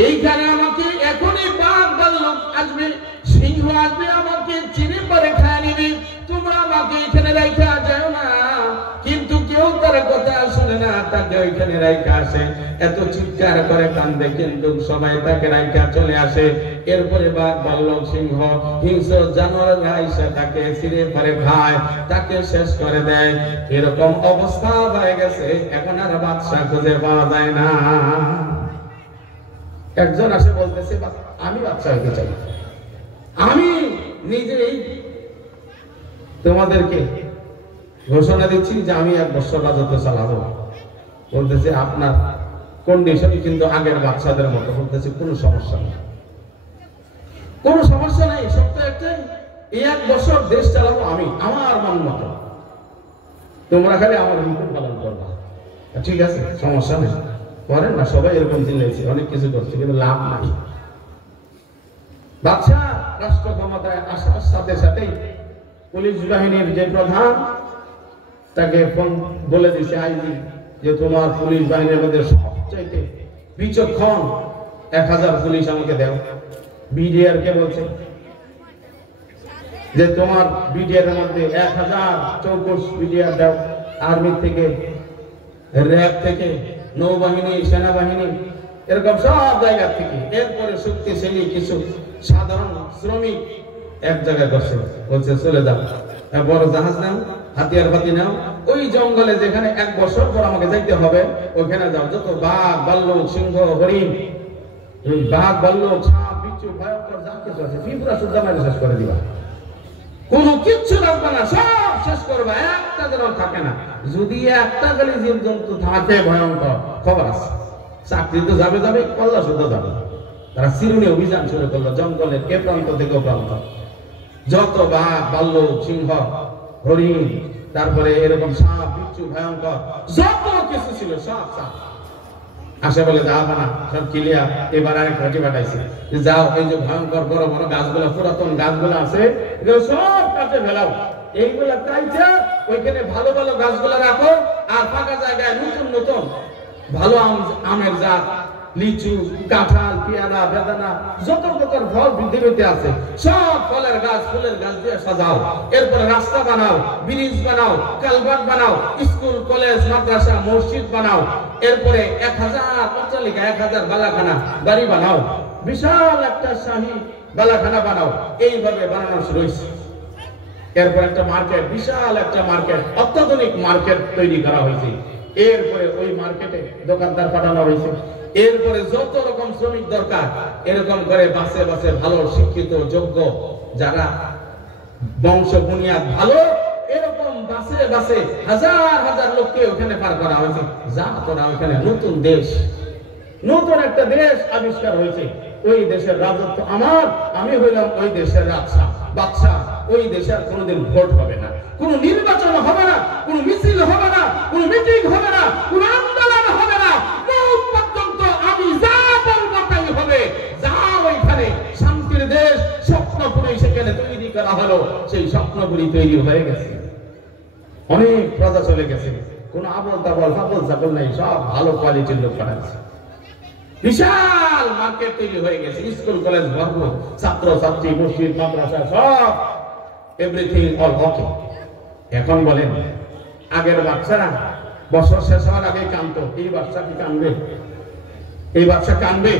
এইখানে আমাকে এখনই বাঘ ভাল্লুক আসবে, সিংহ আসবে, আমাকে চিনে পরে খায় নিবি, তোমরা আমাকে এখানে রাইখা যাও না। কিন্তু কেউ তার কথা শুনে না, তাকে ওইখানে রাইখা আসে, এত চিৎকার করে কান্দে, কিন্তু সবাই তাকে রাইখা চলে আসে। এরপরে বাঘ ভাল্লুক সিংহ হিংস্র জানোয়াররা এসে তাকে ছিঁড়ে পরে খায়, তাকে শেষ করে দেয়। এরকম অবস্থা হয়ে গেছে, এখন আর বাদশা খুঁজে পাওয়া যায় না। একজন আসে বলতেছে, আমি বাদশা হইতে চাই, আমি নিজেই তোমাদেরকে ঘোষণা দিচ্ছি যে আমি 1 বছর রাজত্ব চালাবো। বলতেছে আপনার কন্ডিশন কিন্তু আগের বাচ্চাদের মতো। বলতেছে কোনো সমস্যা নেই, কোনো সমস্যা নেই, সত্য একটাই, এই 1 বছর দেশ চালাবো আমি, আমার মন মতো, তোমরা খালি আমার হুকুম পালন করবা। ঠিক আছে, সমস্যা নেই, করেন না। সবাই এরকম চিল্লাইছে, অনেক কিছু করছে, কিন্তু লাভ নাই। বাদশা রাষ্ট্র ক্ষমতায় আসার সাথে সাথেই পুলিশ বাহিনীর যে প্রধান, তাকে ফোন বলে দিছে আইজি, যে তোমার পুলিশ বাহিনীর মধ্যে সবচাইতে বিচক্ষণ 1000 পুলিশ আমাকে দাও। বিডিআর কে বলছে যে তোমার বিডিআর এর মধ্যে 1000 চৌকস বিডিআর দাও। আর্মি থেকে, র্যাব থেকে, নৌবাহিনী, সেনাবাহিনী, এরকম সব জায়গা থেকে। এরপরে শক্তিশালী কিছু সাধারণ শ্রমিক এক জায়গায় বসে বলছে চলে যাও, বড় জাহাজ নাও, হাতিয়ার পাতি নাও, ওই জঙ্গলে যেখানে 1 বছর পর আমাকে যাইতে হবে ওইখানে যাও। যত বাঘ, ভাল্লুক, সিংহ, হরিণ, বাঘ, ভাল্লুক, সাপ, বিচ্ছু, ভয়ঙ্কর যা কিছু আছে পিঁপড়া সুদ্ধা মাঝে শেষ করে দিবা, কোনো কিচ্ছু রাখবে না, সব শেষ করবে, একটা যেন থাকে না। যদি একটা গেলে জীবজন্তু থাকে ভয়ঙ্কর, খবর আছে। চাকরি তো যাবে যাবে, কল্লা শুদ্ধ যাবে। তারা চিরুনি অভিযান শুরু করলো জঙ্গলের এ প্রান্ত থেকে ও প্রান্ত। যত বাঘ, ভাল্লুক, সিংহ, হরিণ, তারপরে এরকম সাপ, বিচ্ছু, ভয়ঙ্কর যত কিছু ছিল সব সাপ আসে বলে যাবো না, সব ক্লিয়ার। এবার আরেক ঘাটি পাঠাইছে, যাও এই যে ভয়ঙ্কর বড় বড় গাছগুলো, পুরাতন গাছগুলো আছে এগুলো সব কাটে ফেলাও, এইগুলা কাইছে ওইখানে ভালো ভালো গাছগুলো রাখো, আর ফাঁকা জায়গায় নতুন নতুন ভালো আমের জাত, লিচু, কাঁঠাল, পেয়ারা, বেদানা যত প্রকার ফল পৃথিবীতে আছে সব ফলের গাছ, ফুলের গাছ দিয়ে সাজাও। এরপরে রাস্তা বানাও, ব্রিজ বানাও, কালভার্ট বানাও, স্কুল, কলেজ, মাদ্রাসা, মসজিদ বানাও। এরপরে 1000 অট্টালিকা, 1000 বালাখানা বাড়ি বানাও, বিশাল একটা শাহী বালাখানা বানাও। এইভাবে বানানো শুরু হয়েছে। এরপর একটা মার্কেট, বিশাল একটা মার্কেট, অত্যাধুনিক মার্কেট তৈরি করা হয়েছে। এরপরে ওই মার্কেটে দোকানদার পাঠানো হয়েছে। এরপরে যত রকম শ্রমিক দরকার এরকম করে বাসে বাসে ভালো শিক্ষিত যোগ্য যারা বংশ বুনিয়াদ ভালো, এরকম বাসে বাসে হাজার হাজার লোককে ওখানে পার করা হয়েছে। যা তোরা ওখানে নতুন দেশ, নতুন একটা দেশ আবিষ্কার হয়েছে। ওই দেশের রাজত্ব আমার, আমি হইলাম ওই দেশের বাদশা। ওই দেশের কোনোদিন ভোট হবে না, কোন নির্বাচন হবে না, কোন মিছিল হবে না, কোন মিটিং হবে না, কোন আন্দোলন হবে না, পর্যন্ত আমি যা বলবো তাই হবে। যা ওইখানে শান্তির দেশ স্বপ্নপুরী সেখানে তৈরি করা হলো, সেই স্বপ্নপুরী তৈরি হয়ে গেছে। অনেক প্রজা চলে গেছে, কোন আবল তাবল ফাবল চাবল নাই, সব ভালো কোয়ালিটির লোক পাঠাচ্ছে। বিশাল মার্কেট তৈরি হয়ে গেছে, স্কুল কলেজ ভরপুর, ছাত্র ছাত্রী, মসজিদ, মাদ্রাসা সব এভরিথিং অল ওকে। এখন বলেন আগের বাচ্চারা বছর শেষ হওয়ার আগে কাঁদতো, এই বাচ্চা কি কাঁদবে? এই বাচ্চা কাঁদবে?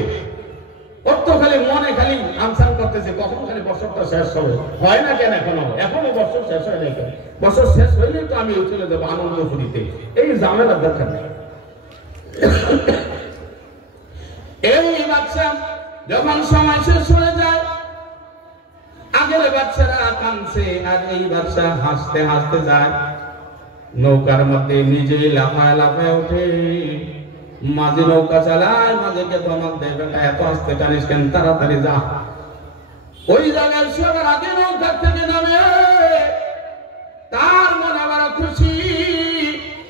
ওর তো খালি মনে খালি আনসান করতেছে কখন খালি বছরটা শেষ হবে। হয় না কেন? এখনো বছর শেষ হয় নাই কেন? বছর শেষ হইলে তো আমি চলে যাবো আনন্দ ফুরিতে, এই ঝামেলার দরকার নেই। এই বাচ্চা যখন সময় শেষ হয়ে যায়, আগের বাচ্চারা কাঁদছে আর এই বাচ্চা হাসতে হাসতে যায়। নৌকার মধ্যে নিজে লাফায় লাফায় ওঠে, মাঝে নৌকা চালায়, মাঝেকে ধমক দেয়, বেটা এত আসতে টানিস কেন, তাড়াতাড়ি যা। ওই জায়গায় সবার আগে নৌকা থেকে নামে, তার মনে বড় খুশি,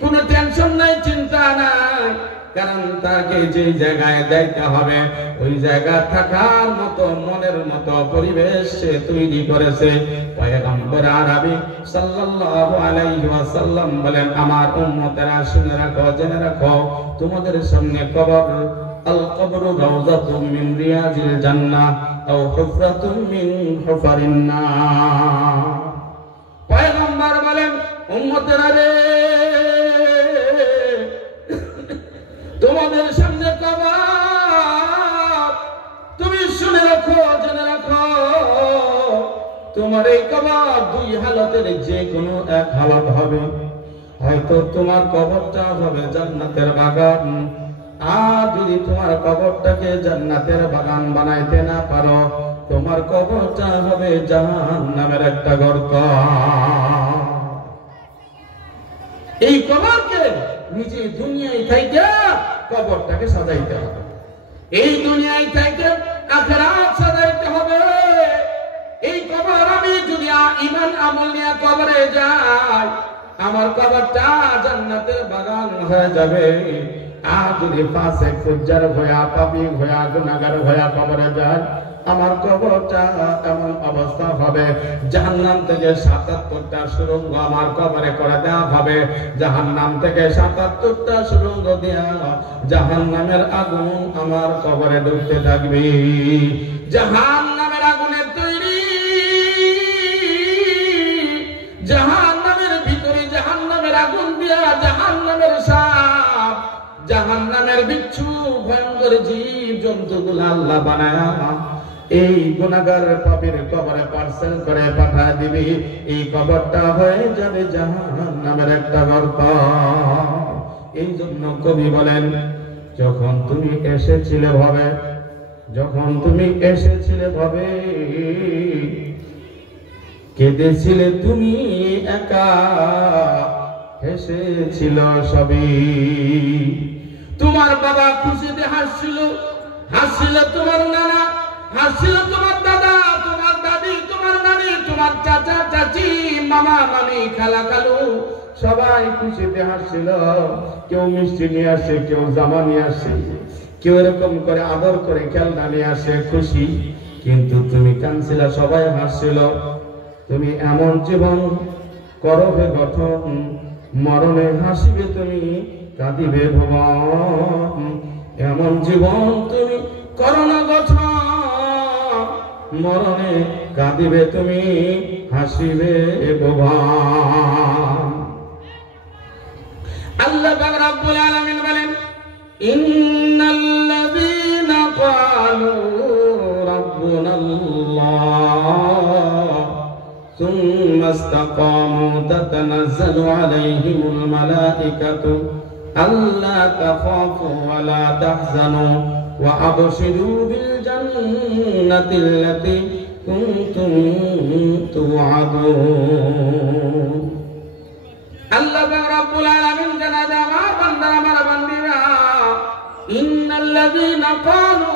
কোনো টেনশন নাই, চিন্তা নাই, কারণ তাকে যে জায়গায় যাইতে হবে ওই জায়গা থাকার মতো মনের মতো পরিবেশ সে তৈরি করেছে। পয়গম্বর আরবি সাল্লাল্লাহু আলাইহি ওয়াসাল্লাম বলেন, আমার উম্মতেরা শুনে রাখো, জেনে রাখো, তোমাদের সামনে কবর, আল কবরু রাউযাতুম মিন রিয়াজিল জান্নাহ আও হুফরাতুম মিন হুফারিন নার। পয়গম্বর বলেন, উম্মতেরা রে, তোমাদের সামনে কবর, তুমি শুনে রাখো, জেনে রাখো, তোমার এই কবর 2 হালাতের যে কোনো এক হালাত হবে। হয়তো তোমার কবরটা হবে জান্নাতের বাগান, আর যদি তোমার কবরটাকে জান্নাতের বাগান বানাইতে না পারো, তোমার কবরটা হবে জাহান্নামের একটা গর্ত। এই কবরকে নিজে দুনিয়ায় থাইকা কবরটাকে সাজাইতে হবে, এই দুনিয়ায় থাইকা আখিরাত সাজাইতে হবে। এই কবর আমি যদি ঈমান আমল নিয়ে কবরে যাই, আমার কবরটা জান্নাতের বাগান হয়ে যাবে। আর যদি ফাসিক ফুজ্জার হয়ে, পাপী হয়ে, গুনাহগার হয়ে কবরে যায়, আমার কবরটা এমন অবস্থা হবে, জাহান্নাম থেকে ৭৭টা সুড়ঙ্গ আমার কবরে করে দেওয়া হবে। জাহান্নাম থেকে ৭৭টা সুড়ঙ্গ দেয়া জাহান্নামের আগুন আমার কবরে ঢুকতে থাকবে। জাহান্নামের আগুনের তৈরি, জাহান্নামের ভিতরে জাহান্নামের আগুন দিয়া জাহান্নামের সাপ, জাহান্নাম জাহান্নামের বিচ্ছু ভয়ঙ্কর জীব জন্তুগুলো আল্লাহ বানায়া এই গুনাহগার পাপীর কবরে পার্সেল করে পাঠায় দিবে। এই কবরটা হয়ে যাবে জাহান্নামের একটা গর্ত। এই জন্য কবি বলেন, যখন তুমি এসেছিলে ভবে, যখন তুমি এসেছিলে ভবে, কেঁদেছিলে তুমি একা, হেসেছিল সবই। তোমার বাবা খুশিতে হাসছিল, হাসছিল তোমার নানা, হাসছিল তোমার দাদা, তোমার দাদি, তোমার নানি, তোমার চাচা চাচি, মামা মামি, খালা খালু, সবাই খুশিতে হাসছিল। কেউ মিষ্টি নিয়ে আসে, কেউ জামা নিয়ে আসে, কেউ এরকম করে আদর করে খেলনা নিয়ে আসে, খুশি। কিন্তু তুমি কাঁদছিলা, সবাই হাসছিল। তুমি এমন জীবন করবে গঠন, মরণে হাসিবে তুমি, কাঁদিবে ভুবন। এমন জীবন তুমি করোনা গঠন, মরণে কাঁদিবে তুমি, হাসিবে ভুবন। আল্লাহ পাক রব্বুল আলামিন বলেন, ইন্নাল্লাযীনা ক্বালু রাব্বুনাল্লাহ সুম্মা ইসতাকামু তাতানাজ্জালু আলাইহিমুল মালাইকাতু আল্লা তাখাফু ওয়া লা তাহজানু ওয়া আবশিরু বিল জান্নাতিল্লাতী কুনতুম তুআদুন। আল্লাহ পাক রব্বুল আলামিন জানায়, আমার বান্দারা, আমার বান্দীরা, ইন্নাল্লাযীনা ক্বালু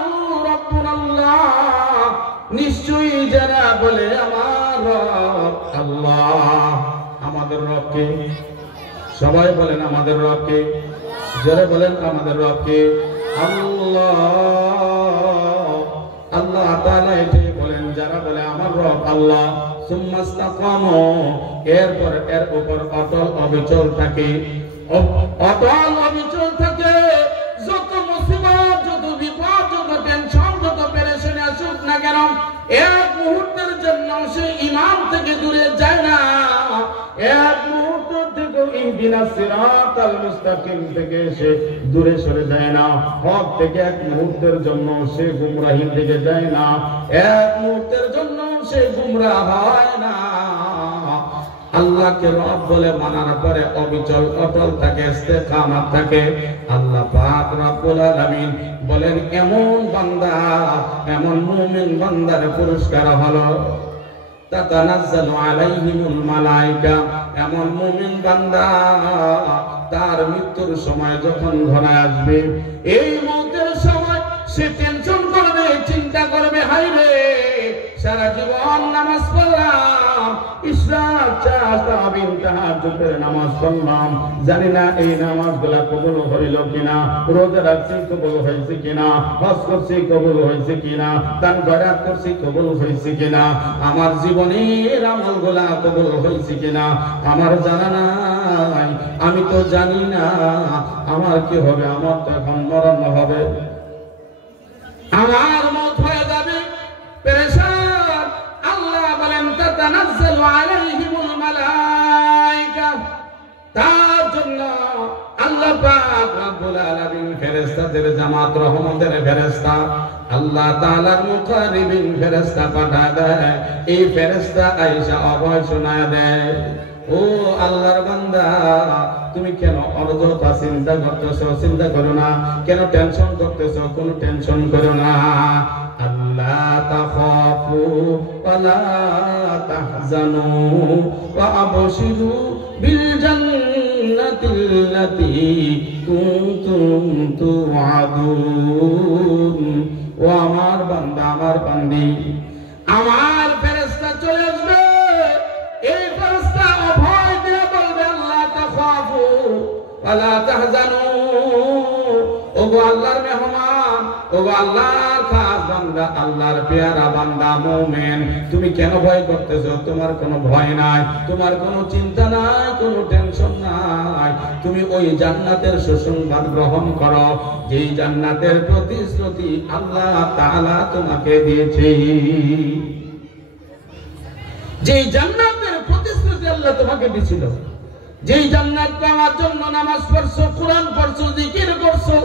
রাব্বুনাল্লাহ, নিশ্চয়ই যারা বলে আমার রব আল্লাহ। আমাদের রবকে, সবাই বলেন আমাদের রবকে, যারা বলেন আমাদের রবকে আল্লাহ। আল্লাহ তাআলা এটাই বলেন, যারা বলে আমার রব আল্লাহ, সুম্মা ইসতাকামু, এরপর এর উপর অটল অবিচল থাকে, অটল অবিচল থাকে। যত মুসিবত, যত বিপদ, যত টেনশন, যত পেরেশানি আসুক না কেন, এক মুহূর্তের জন্য সে ঈমান থেকে দূরে যায় না। এক মুহূর্ত থেকে ইহদিনাস সিরাতাল মুস্তাকিম থেকে সে দূরে সরে যায় না। হক থেকে এক মুহূর্তের জন্য সে গুমরাহি থেকে যায় না। এক মুহূর্তের জন্য সে গুমরাহ হয় না। আল্লাহকে রব বলে মানার পরে অবিচল অটল থাকে, ইস্তেকামত থাকে। আল্লাহ পাক রব্বুল আলামিন বলেন, এমন বান্দা, এমন মুমিন বান্দার পুরস্কার হলো তাতানাজ্জালু আলাইহিমুল মালাইকা, এমন মুমিন বান্দা তার মৃত্যুর সময় যখন ঘনায় আসবে, এই মৌতের সময় সে টেনশন করবে, চিন্তা করবে, হায়রে সারা জীবন নামাজ পড়লাম, ইশরাক, চার, তারাবিহ, তাহাজ্জুদের নামাজ পড়লাম, জানি না এই নামাজগুলা কবুল হইল কিনা, রোজা রাখছি কবুল হয়েছে কিনা, হজ করছি কবুল হয়েছে কিনা, দান খয়রাত করছি কবুল হয়েছে কিনা, আমার জীবনের আমলগুলা কবুল হয়েছে কিনা আমার জানা নাই। আমি তো জানি না আমার কি হবে, আমার তো এখন মরণ হবে, আমার মত হয়ে যাবে, পেরেশান। আল্লাহ বলেন, তাতানাজ্জালু আলাইহিমুল মালাইকা, তার জন্য আল্লাহ পাক রব্বুল আলামিন ফেরেশতাদের জামাত, রহমতের ফেরেশতা, আল্লাহ তাআলার মুকাররিবিন ফেরেশতা পাঠায় দেয়। এই ফেরেশতা আয়েশা অভয় শোনায় দেয়, ও আল্লাহর বান্দা, তুমি কেন অযথা চিন্তা করতেছো? চিন্তা করো না। কেন টেনশন করতেছো? কোনো টেনশন করো না। আল্লাহ তাখাফু ওয়া লা তাহজানু ওয়া আবশিরু বিল জান্নাতিল্লাতী কুনতুম তুআদুন। ও আমার বান্দা, আমার বান্দি, আমার ফেরেশতা চলে আসবে। এই ফেরেশতা অভয় দিয়ে বলবে, আল্লাহ তাখাফু ওয়া লা তাহজানু, ওগো আল্লাহর মেহমান, ওগো আল্লাহর খাস বান্দা, আল্লাহর পেয়ারা বান্দা মুমিন, তুমি কেন ভয় করতেছো? তোমার কোনো ভয় নাই, তোমার কোনো চিন্তা নাই, কোনো টেনশন নাই। তুমি ওই জান্নাতের সুসংবাদ গ্রহণ করো, যেই জান্নাতের প্রতিশ্রুতি আল্লাহ তাআলা তোমাকে দিয়েছে। যেই জান্নাতের প্রতিশ্রুতি আল্লাহ তোমাকে দিয়েছিল, যেই জান্নাত পাওয়ার জন্য নামাজ পড়ছো, কোরআন পড়ছো, জিকির করছো,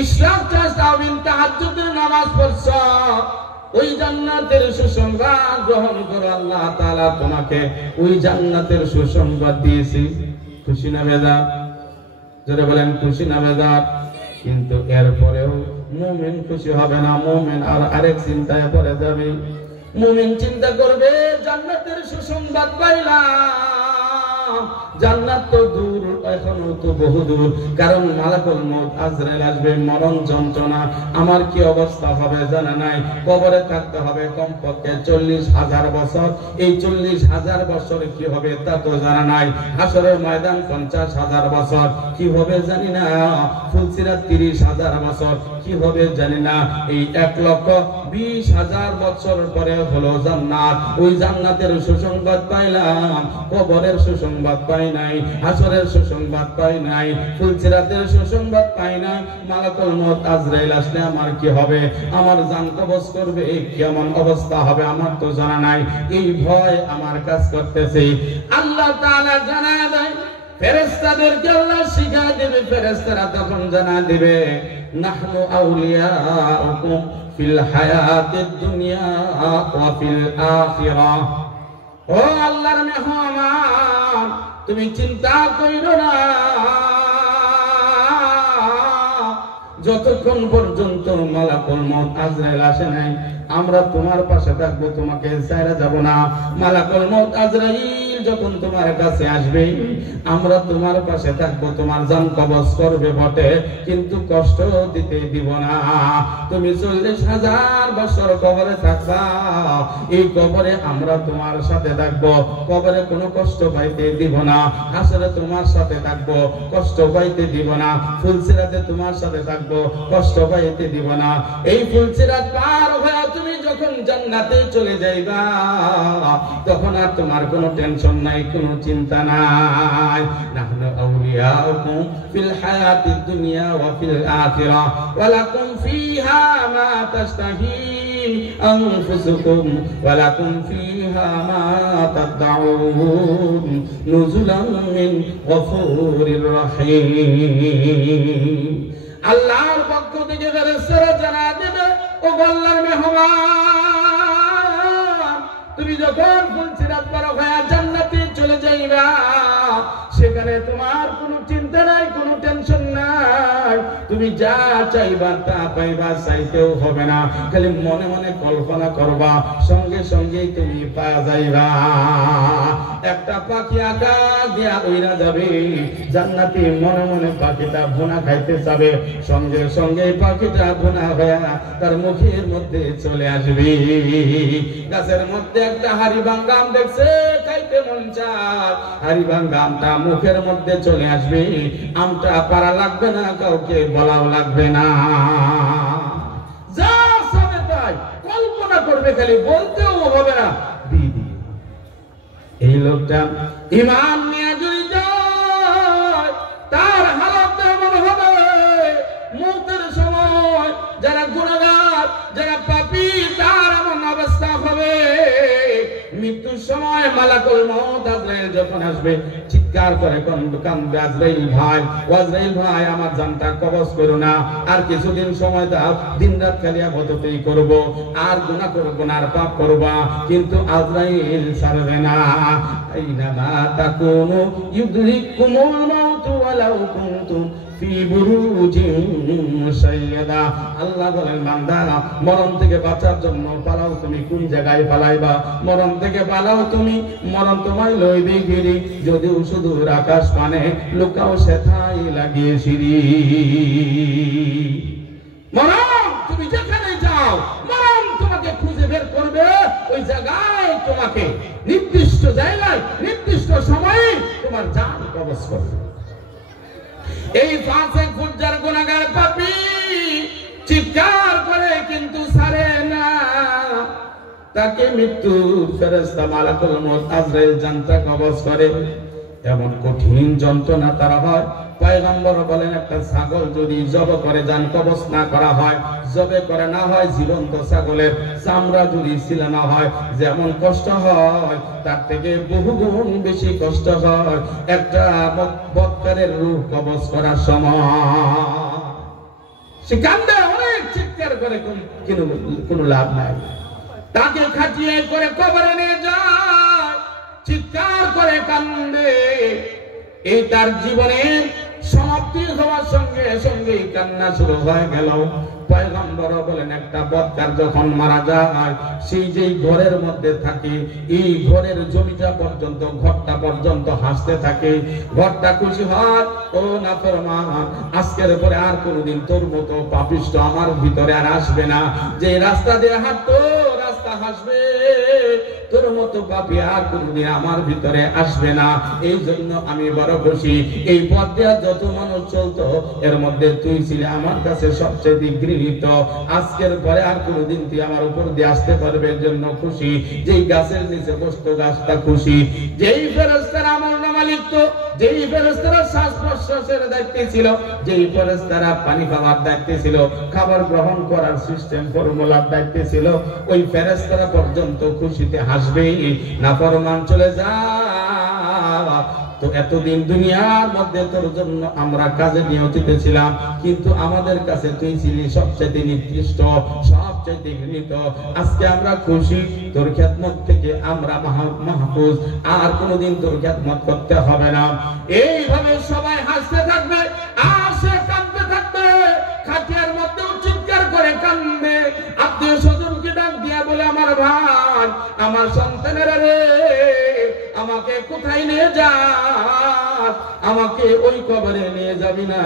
ইশরাক তাসবিহ তাহাজ্জুদের নামাজ পড়ছো, ওই জান্নাতের সুসংবাদ গ্রহণ করো। আল্লাহ তাআলা তোমাকে ওই জান্নাতের সুসংবাদ দিয়েছে। খুশি না বেজার? যারা বলেন খুশি না বেজার? কিন্তু এরপরেও মুমিন খুশি হবে না, মুমিন আরেক চিন্তায় পড়ে যাবে। মুমিন চিন্তা করবে জান্নাতের সুসংবাদ পাইলাম, জান্নাত তো দূর, এখনো তো বহু দূর, কারণ মালাকুল মউত আজরাইল আসবে, মরণ যন্ত্রণা, আমার কি অবস্থা হবে জানা নাই। কবরে থাকতে হবে কমপক্ষে 40,000 বছর, এই 40,000 বছর কি হবে তা তো জানা নাই। হাসরের ময়দান 50,000 বছর, কি হবে জানি না। ফুলসিরাত 30,000 বছর, কি হবে জানি না। এই 1,20,000 বছর পরে হলো জান্নাত। ওই জান্নাতের সুসংবাদ পাইলাম, কবরের সুসংবাদ পাই নাই, হাসরের সুসংবাদ পাই নাই, ফুলসিরাতের সুসংবাদ পাই নাই। মালাকুল মউত আজরাইল আসলে আমার কি হবে, আমার জান কবজ করবে, কেমন অবস্থা হবে আমার তো জানা নাই। এই ভয় আমার কাজ করতেছে। আল্লাহ তাআলা জানায় দেয়, ফেরেশতাদেরকে আল্লাহ শিখায় দেবে, ফেরেশতারা তখন জানা দিবে, নাহনু আউলিয়াউকুম ফিল হায়াতিদ দুনিয়া ওয়া ফিল আখিরাহ। ও আল্লাহর মেহমান, তুমি চিন্তা কইরো না, যতক্ষণ পর্যন্ত মালাকুল মউত আজরাইল আসে নাই আমরা তোমার পাশে থাকবো, তোমাকে ছেড়ে যাব না। মালাকুল মউত আজরাইল যখন তোমার কাছে আসবে আমরা তোমার পাশে থাকবো, তোমার জান কবজ করবে বটে, কিন্তু কষ্ট দিতে দিব না। তুমি 40,000 বছর কবরে থাকবা, এই কবরে আমরা তোমার সাথে থাকবো, কবরে কোনো কষ্ট পাইতে দিব না। হাসরে তোমার সাথে থাকবো, কষ্ট পাইতে দিব না। ফুলসিরাতে তোমার সাথে থাকবো, কষ্ট পাইতে দিব না। এই ফুলসিরাত পার হয়ে তুমি যখন জান্নাতে চলে যাইবা তখন আর তোমার কোনো টেনশন নাই, কোনো চিন্তা নাই। নাহনু আউলিয়াউকুম ফিল হায়াতিদ দুনিয়া ওয়া ফিল আখিরাহ ওয়া লাকুম ফিহা মা তাশতাহি আনফুসুকুম ওয়া লাকুম ফিহা মা তাদউন নুজুলাম মিন গফুরির রহিম। আল্লাহর পক্ষ থেকে ফেরেশতারা জানা দেবে, ও আল্লাহর মেহমান, তুমি যখন ফুলসিরাত পার হয়ে জান্নাতে চলে যাইবা সেখানে তোমার কোনো চিন্তা নাই, কোনো টেনশন নাই, তুমি যা চাইবা তা পাইবা, চাইতেও হবে না, খালি মনে মনে কল্পনা করবা, সঙ্গে সঙ্গে তুমি পাওয়া যাইবা। একটা পাখি আকাশ দিয়া উইরা যাবে, জান্নাতি মনে মনে পাখিটা ভুনা খাইতে যাবে, সঙ্গে সঙ্গে পাখিটা ভুনা হয়ে তার মুখের মধ্যে চলে আসবে। গাছের মধ্যে একটা হাড়িভাঙ্গা আম দেখছে, খাইতে মন চায়, হাড়িভাঙ্গা আমটা মুখের মধ্যে চলে আসবে, আমটা পারা লাগবে না, কাউকে বলাও লাগবে না, যা সামনে তাই কল্পনা করবে, খালি বলতেও হবে না। দিদি এই লোকটা ঈমান নিয়ে যদি যায় তার হালত এমন হবে, মওতের সময় যারা গুনাহগার, যারা পাপী, তার এমন অবস্থা হবে। মৃত্যুর সময় মালাকুল মউত আজরাইল যখন আসবে চিৎকার করে কান্দবে, আজরাইল ভাই, আজরাইল ভাই, আমার জানটা কবজ করো না, আর কিছুদিন সময় দাও, দিনরাত খালি আবাদতই করব, আর গুনাহ করব না, আর পাপ করবা, কিন্তু আজরাইল ছাড়বে না। আইনামা তাকুনু ইউদরিকুমুল মাউতু ওয়ালাউ কুনতুম ফি বুরুজিন মুশাইয়াদা। আল্লাহ বলেন, বান্দা, মরণ থেকে বাঁচার জন্য পালাও, তুমি কোন জায়গায় পালাইবা? মরণ থেকে পালাও তুমি, মরণ তোমায় লইবে গিরি, যদিও শুধু আকাশ পানে লুকাও সেথাই লাগিয়ে সিঁড়ি। মরণ তুমি যেখানে যাও, মরণ তোমাকে খুঁজে বের করবে, ওই জায়গায় তোমাকে নির্দিষ্ট জায়গায় নির্দিষ্ট সময়ে তোমার জান কবজ করবে। এই ফাসিক ফুজ্জার গুনাহগার পাপী চিৎকার করে কিন্তু ছাড়ে না, তাকে মৃত্যু ফেরেশতা মালাকুল মউত আজরাইল জানটা কবজ করে। এমন কঠিন যন্ত্রণা তারা হয়, পয়গম্বর বলেন একটা ছাগল যদি জবাই করে জান কবজ না করা হয়, জবাই করে না হয়, জীবন্ত ছাগলের চামড়া যদি ছিলানো হয়, যেমন কষ্ট হয় তার থেকে বহুগুণ বেশি কষ্ট হয় একটা বৎকারের রূহ কবজ করার সময়। সে কান্দে, অনেক চিৎকার করে, কোনো লাভ নাই। তাকে খাটিয়ে করে কবরে নিয়ে যায়, চিৎকার করে কান্দে। এই তার জীবনের সমাপ্তি হওয়ার সঙ্গে সঙ্গে কান্না শুরু হয়ে গেল। পয়গম্বর বলেন একটা বৎকার যখন মারা যায়, সেই যেই ঘরের মধ্যে থাকে, এই ঘরের জমিটা পর্যন্ত, ঘরটা পর্যন্ত হাসতে থাকে, ঘরটা খুশি হয়। ও নাফরমান, আজকের পরে আর কোনোদিন তোর মতো পাপিষ্ঠ আমার ভিতরে আর আসবে না। যে রাস্তা দিয়ে হাঁটতো রাস্তা হাসবে, তোর মতো পাপী আর কোনোদিন আমার ভিতরে আসবে না। এই জন্য আমি বড় খুশি। এই পথ দিয়ে যত মানুষ চলতো এর মধ্যে তুই ছিলে আমার কাছে সবচেয়ে গৃহীত। আজকের পরে আর কোনোদিন তুই আমার উপর দিয়ে আসতে পারবে, এর জন্য খুশি। যেই গাছের নিচে বসতো গাছটা খুশি, যেই ফেরেশতারা আমলনামা লিখতো, যেই ফেরেশতারা শ্বাস প্রশ্বাসের দায়িত্বে ছিল, যেই ফেরেশতারা পানি খাওয়ার দায়িত্বে ছিল, খাবার গ্রহণ করার সিস্টেম ফর্মুলার দায়িত্বে ছিল, ওই ফেরেশতারা পর্যন্ত খুশিতে হাসবে। নাফরমান চলে যা। তো এতদিন দুনিয়ার মধ্যে তোর জন্য আমরা কাজে নিয়োজিত ছিলাম, কিন্তু আমাদের কাছে তুই ছিলি সবচেয়ে নিকৃষ্ট, সবচেয়ে ঘৃণিত। আজকে আমরা খুশি, তোর খেদমত থেকে আমরা মাহফুজ, আর কোনোদিন তোর খেদমত করতে হবে না। এইভাবে সবাই হাসতে থাকবে আর সে কাঁদতে থাকবে। খাটিয়ার মধ্যে চিৎকার করে কান্দে, আত্মীয় স্বজনকে ডাক দিয়া বলে, আমার ভাই, আমার সন্তানেরা রে, আমাকে কোথায় নিয়ে যাস? আমাকে ওই কবরে নিয়ে যাবি না।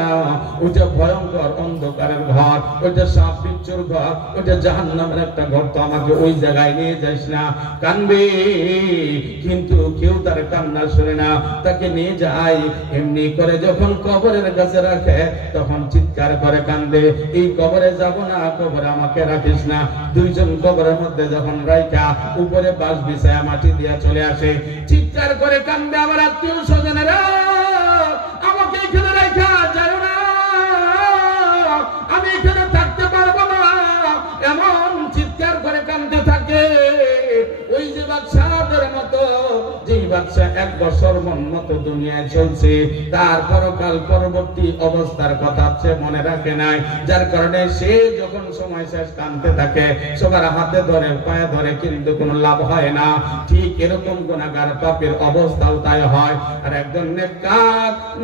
ওইটা ভয়ঙ্কর অন্ধকারের ঘর, ওইটা সাপ বিচ্ছুর ঘর, ওইটা জাহান্নামের একটা ঘর, তো আমাকে ওই জায়গায় নিয়ে যাস না। কানবে, কিন্তু কেউ তার কান্না শুনে না। তাকে নিয়ে যায়, এমনি করে যখন কবরের কাছে রাখে তখন চিৎকার করে কান্দে, এই কবরে যাব না, কবরে আমাকে রাখিস না। দুইজন কবরের মধ্যে যখন রাইখা উপরে বাঁশ বিছায়া মাটি দিয়া চলে আসে, চিৎকার করে কান্দে, আমার আত্মীয় স্বজনেরা, আমাকে এখানে রাইখা যায় না, আমি এখানে থাকতে পারবো না। এমন চিৎকার করে কান্দতে থাকে। ওই যে বাদশাদের মতো, যেই বাদশা 1 বছর মতো দুনিয়ায় চলছে, তার পরকাল পরবর্তী অবস্থার কথা সে মনে রাখে নাই, যার কারণে সে যখন সময় শেষ কাঁদতে থাকে, সবার হাতে ধরে পায়ে ধরে, কিন্তু কোনো লাভ হয় না। ঠিক এরকম গুনাহগার পাপীর অবস্থাও তাই হয়। আর একজন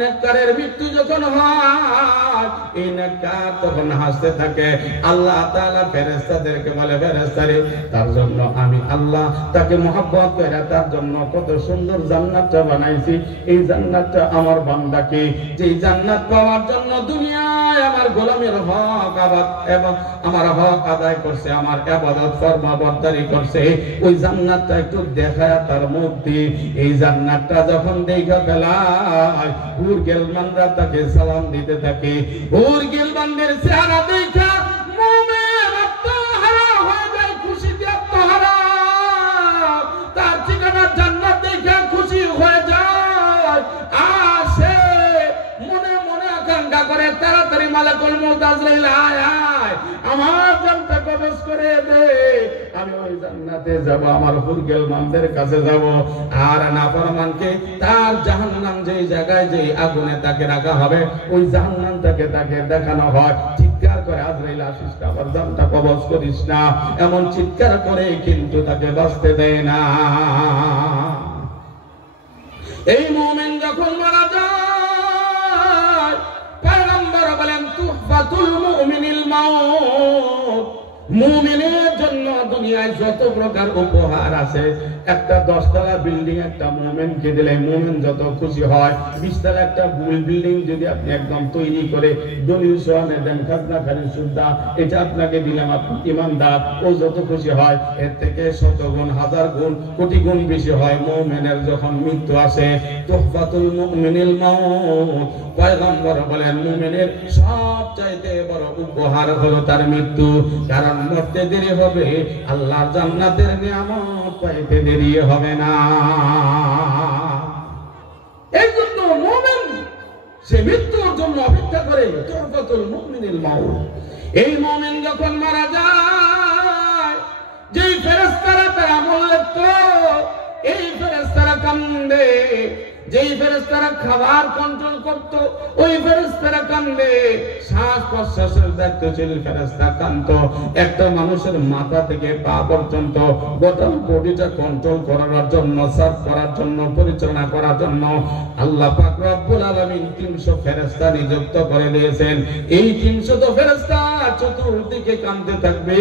নেককারের মৃত্যু যখন হয়, এই নেককার তখন হাসতে থাকে। আল্লাহ তাআলা ফেরেশতাদেরকে বলে, ফেরেশতারে, তার জন্য আমি আল্লাহ তাকে মহব্বত করে তার জন্য কত সুন্দর জান্নাতটা বানাইছি। এই জান্নাতটা আমার বান্দাকে, যেই জান্নাত পাওয়ার জন্য দুনিয়ায় আমার গোলামের হক আবাদ এবং আমার হক আদায় করছে, আমার ইবাদত ফরমাবরদারি করছে, ওই জান্নাতটা একটু দেখায় তার মধ্যে। এই জান্নাতটা যখন দেখা ফেলায়, হুর গেলমানরা তাকে সালাম দিতে থাকে। হুর গেলমানদের চেহারা দেখা মুমিন আত্মহারা হয়ে যায়, খুশিতে আত্মহারা। তার ঠিকানা জান্নাত দেখে খুশি হয়ে যায়। আর সে মনে মনে আকাঙ্ক্ষা করে, তাড়াতাড়ি মালাকুল মউত আজরাইল আয় আয়, আমার জানটা কবজ করে দে, আমি ওই জান্নাতে যাব, আমার হুর গেলমানদের কাছে যাব। আর নাফরমানকে তার জাহান্নাম যেই জায়গায়, যেই আগুনে তাকে রাখা হবে, ওই জাহান্নামটাকে তাকে দেখানো হয়। চিৎকার করে, আজরাইল আসিস না, আমার জানটা কবজ করিস না, এমন চিৎকার করে, কিন্তু তাকে বাঁচতে দেয় না। এই মুমিন যখন মারা যায়, পয়গম্বর বলেন, তুহফাতুল মুমিনিল মাউত। মুমিনের জন্য দুনিয়ায় যত প্রকার উপহার আছে, একটা 10 তলা বিল্ডিং একটা মুমিনকে দিলে মুমিন যত খুশি হয়, 20 তলা একটা বিল্ডিং যদি আপনি একদম তৈরি করে দলিল সহানে দেন, খাজনা খালি সুদ্ধা, এটা আপনাকে দিলাম, আপনি ইমানদার, ও যত খুশি হয়। এর থেকে 100 গুণ, 1000 গুণ, কোটি গুণ বেশি হয় মুমিনের যখন মৃত্যু আসে। তুহফাতুল মুমিনিল মাউত। পয়গম্বর বলেন, মুমিনের সবচাইতে বড় উপহার হলো তার মৃত্যু। কারণ মরতে দেরি হবে, আল্লাহর জান্নাতের নিয়ামত পাইতে দেরি হবে না। এই জন্য মুমিন সে মৃত্যুর জন্য অপেক্ষা করে। তুরফাতুল মুমিনিল মাউত, এই মুমিন যখন মারা যায়, যেই ফেরেশতারা তার আমল লিখতো, এই ফেরেশতারা কান্দে। যেই ফেরেশতারা খাবার কন্ট্রোল করত, ওই ফেরেশতারা কান্দে। শ্বাস প্রশ্বাসের দায়িত্বশীল ফেরেশতা কান্দতো। একটা মানুষের মাথা থেকে পা পর্যন্ত গোটা বডিটা কন্ট্রোল করার জন্য, সার্ভ করার জন্য, পরিচালনা করার জন্য আল্লাহ পাক রব্বুল আলামিন 300 ফেরেশতা নিযুক্ত করে দিয়েছেন। এই 300 ফেরেশতা চতুর্দিকে কাঁদতে থাকবে।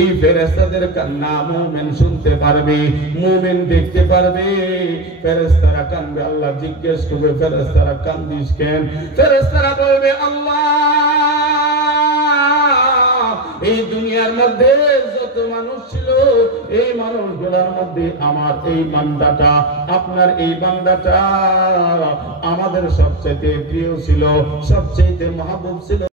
এই ফেরেশতাদের কান্না মুমিন শুনতে পারবে, মুমিন দেখতে পারবে। ফেরেশতারা কাঁদবে, আল্লাহ জিজ্ঞেস করবে ফেরেশতারা কান্দিস কেন? ফেরেশতারা বলবে, আল্লাহ, এই দুনিয়ার মধ্যে যত মানুষ ছিল, এই মানুষগুলোর মধ্যে আমার এই বান্দাটা, আপনার এই বান্দাটা আমাদের সবচেয়ে প্রিয় ছিল, সবচেয়ে মাহবুব ছিল।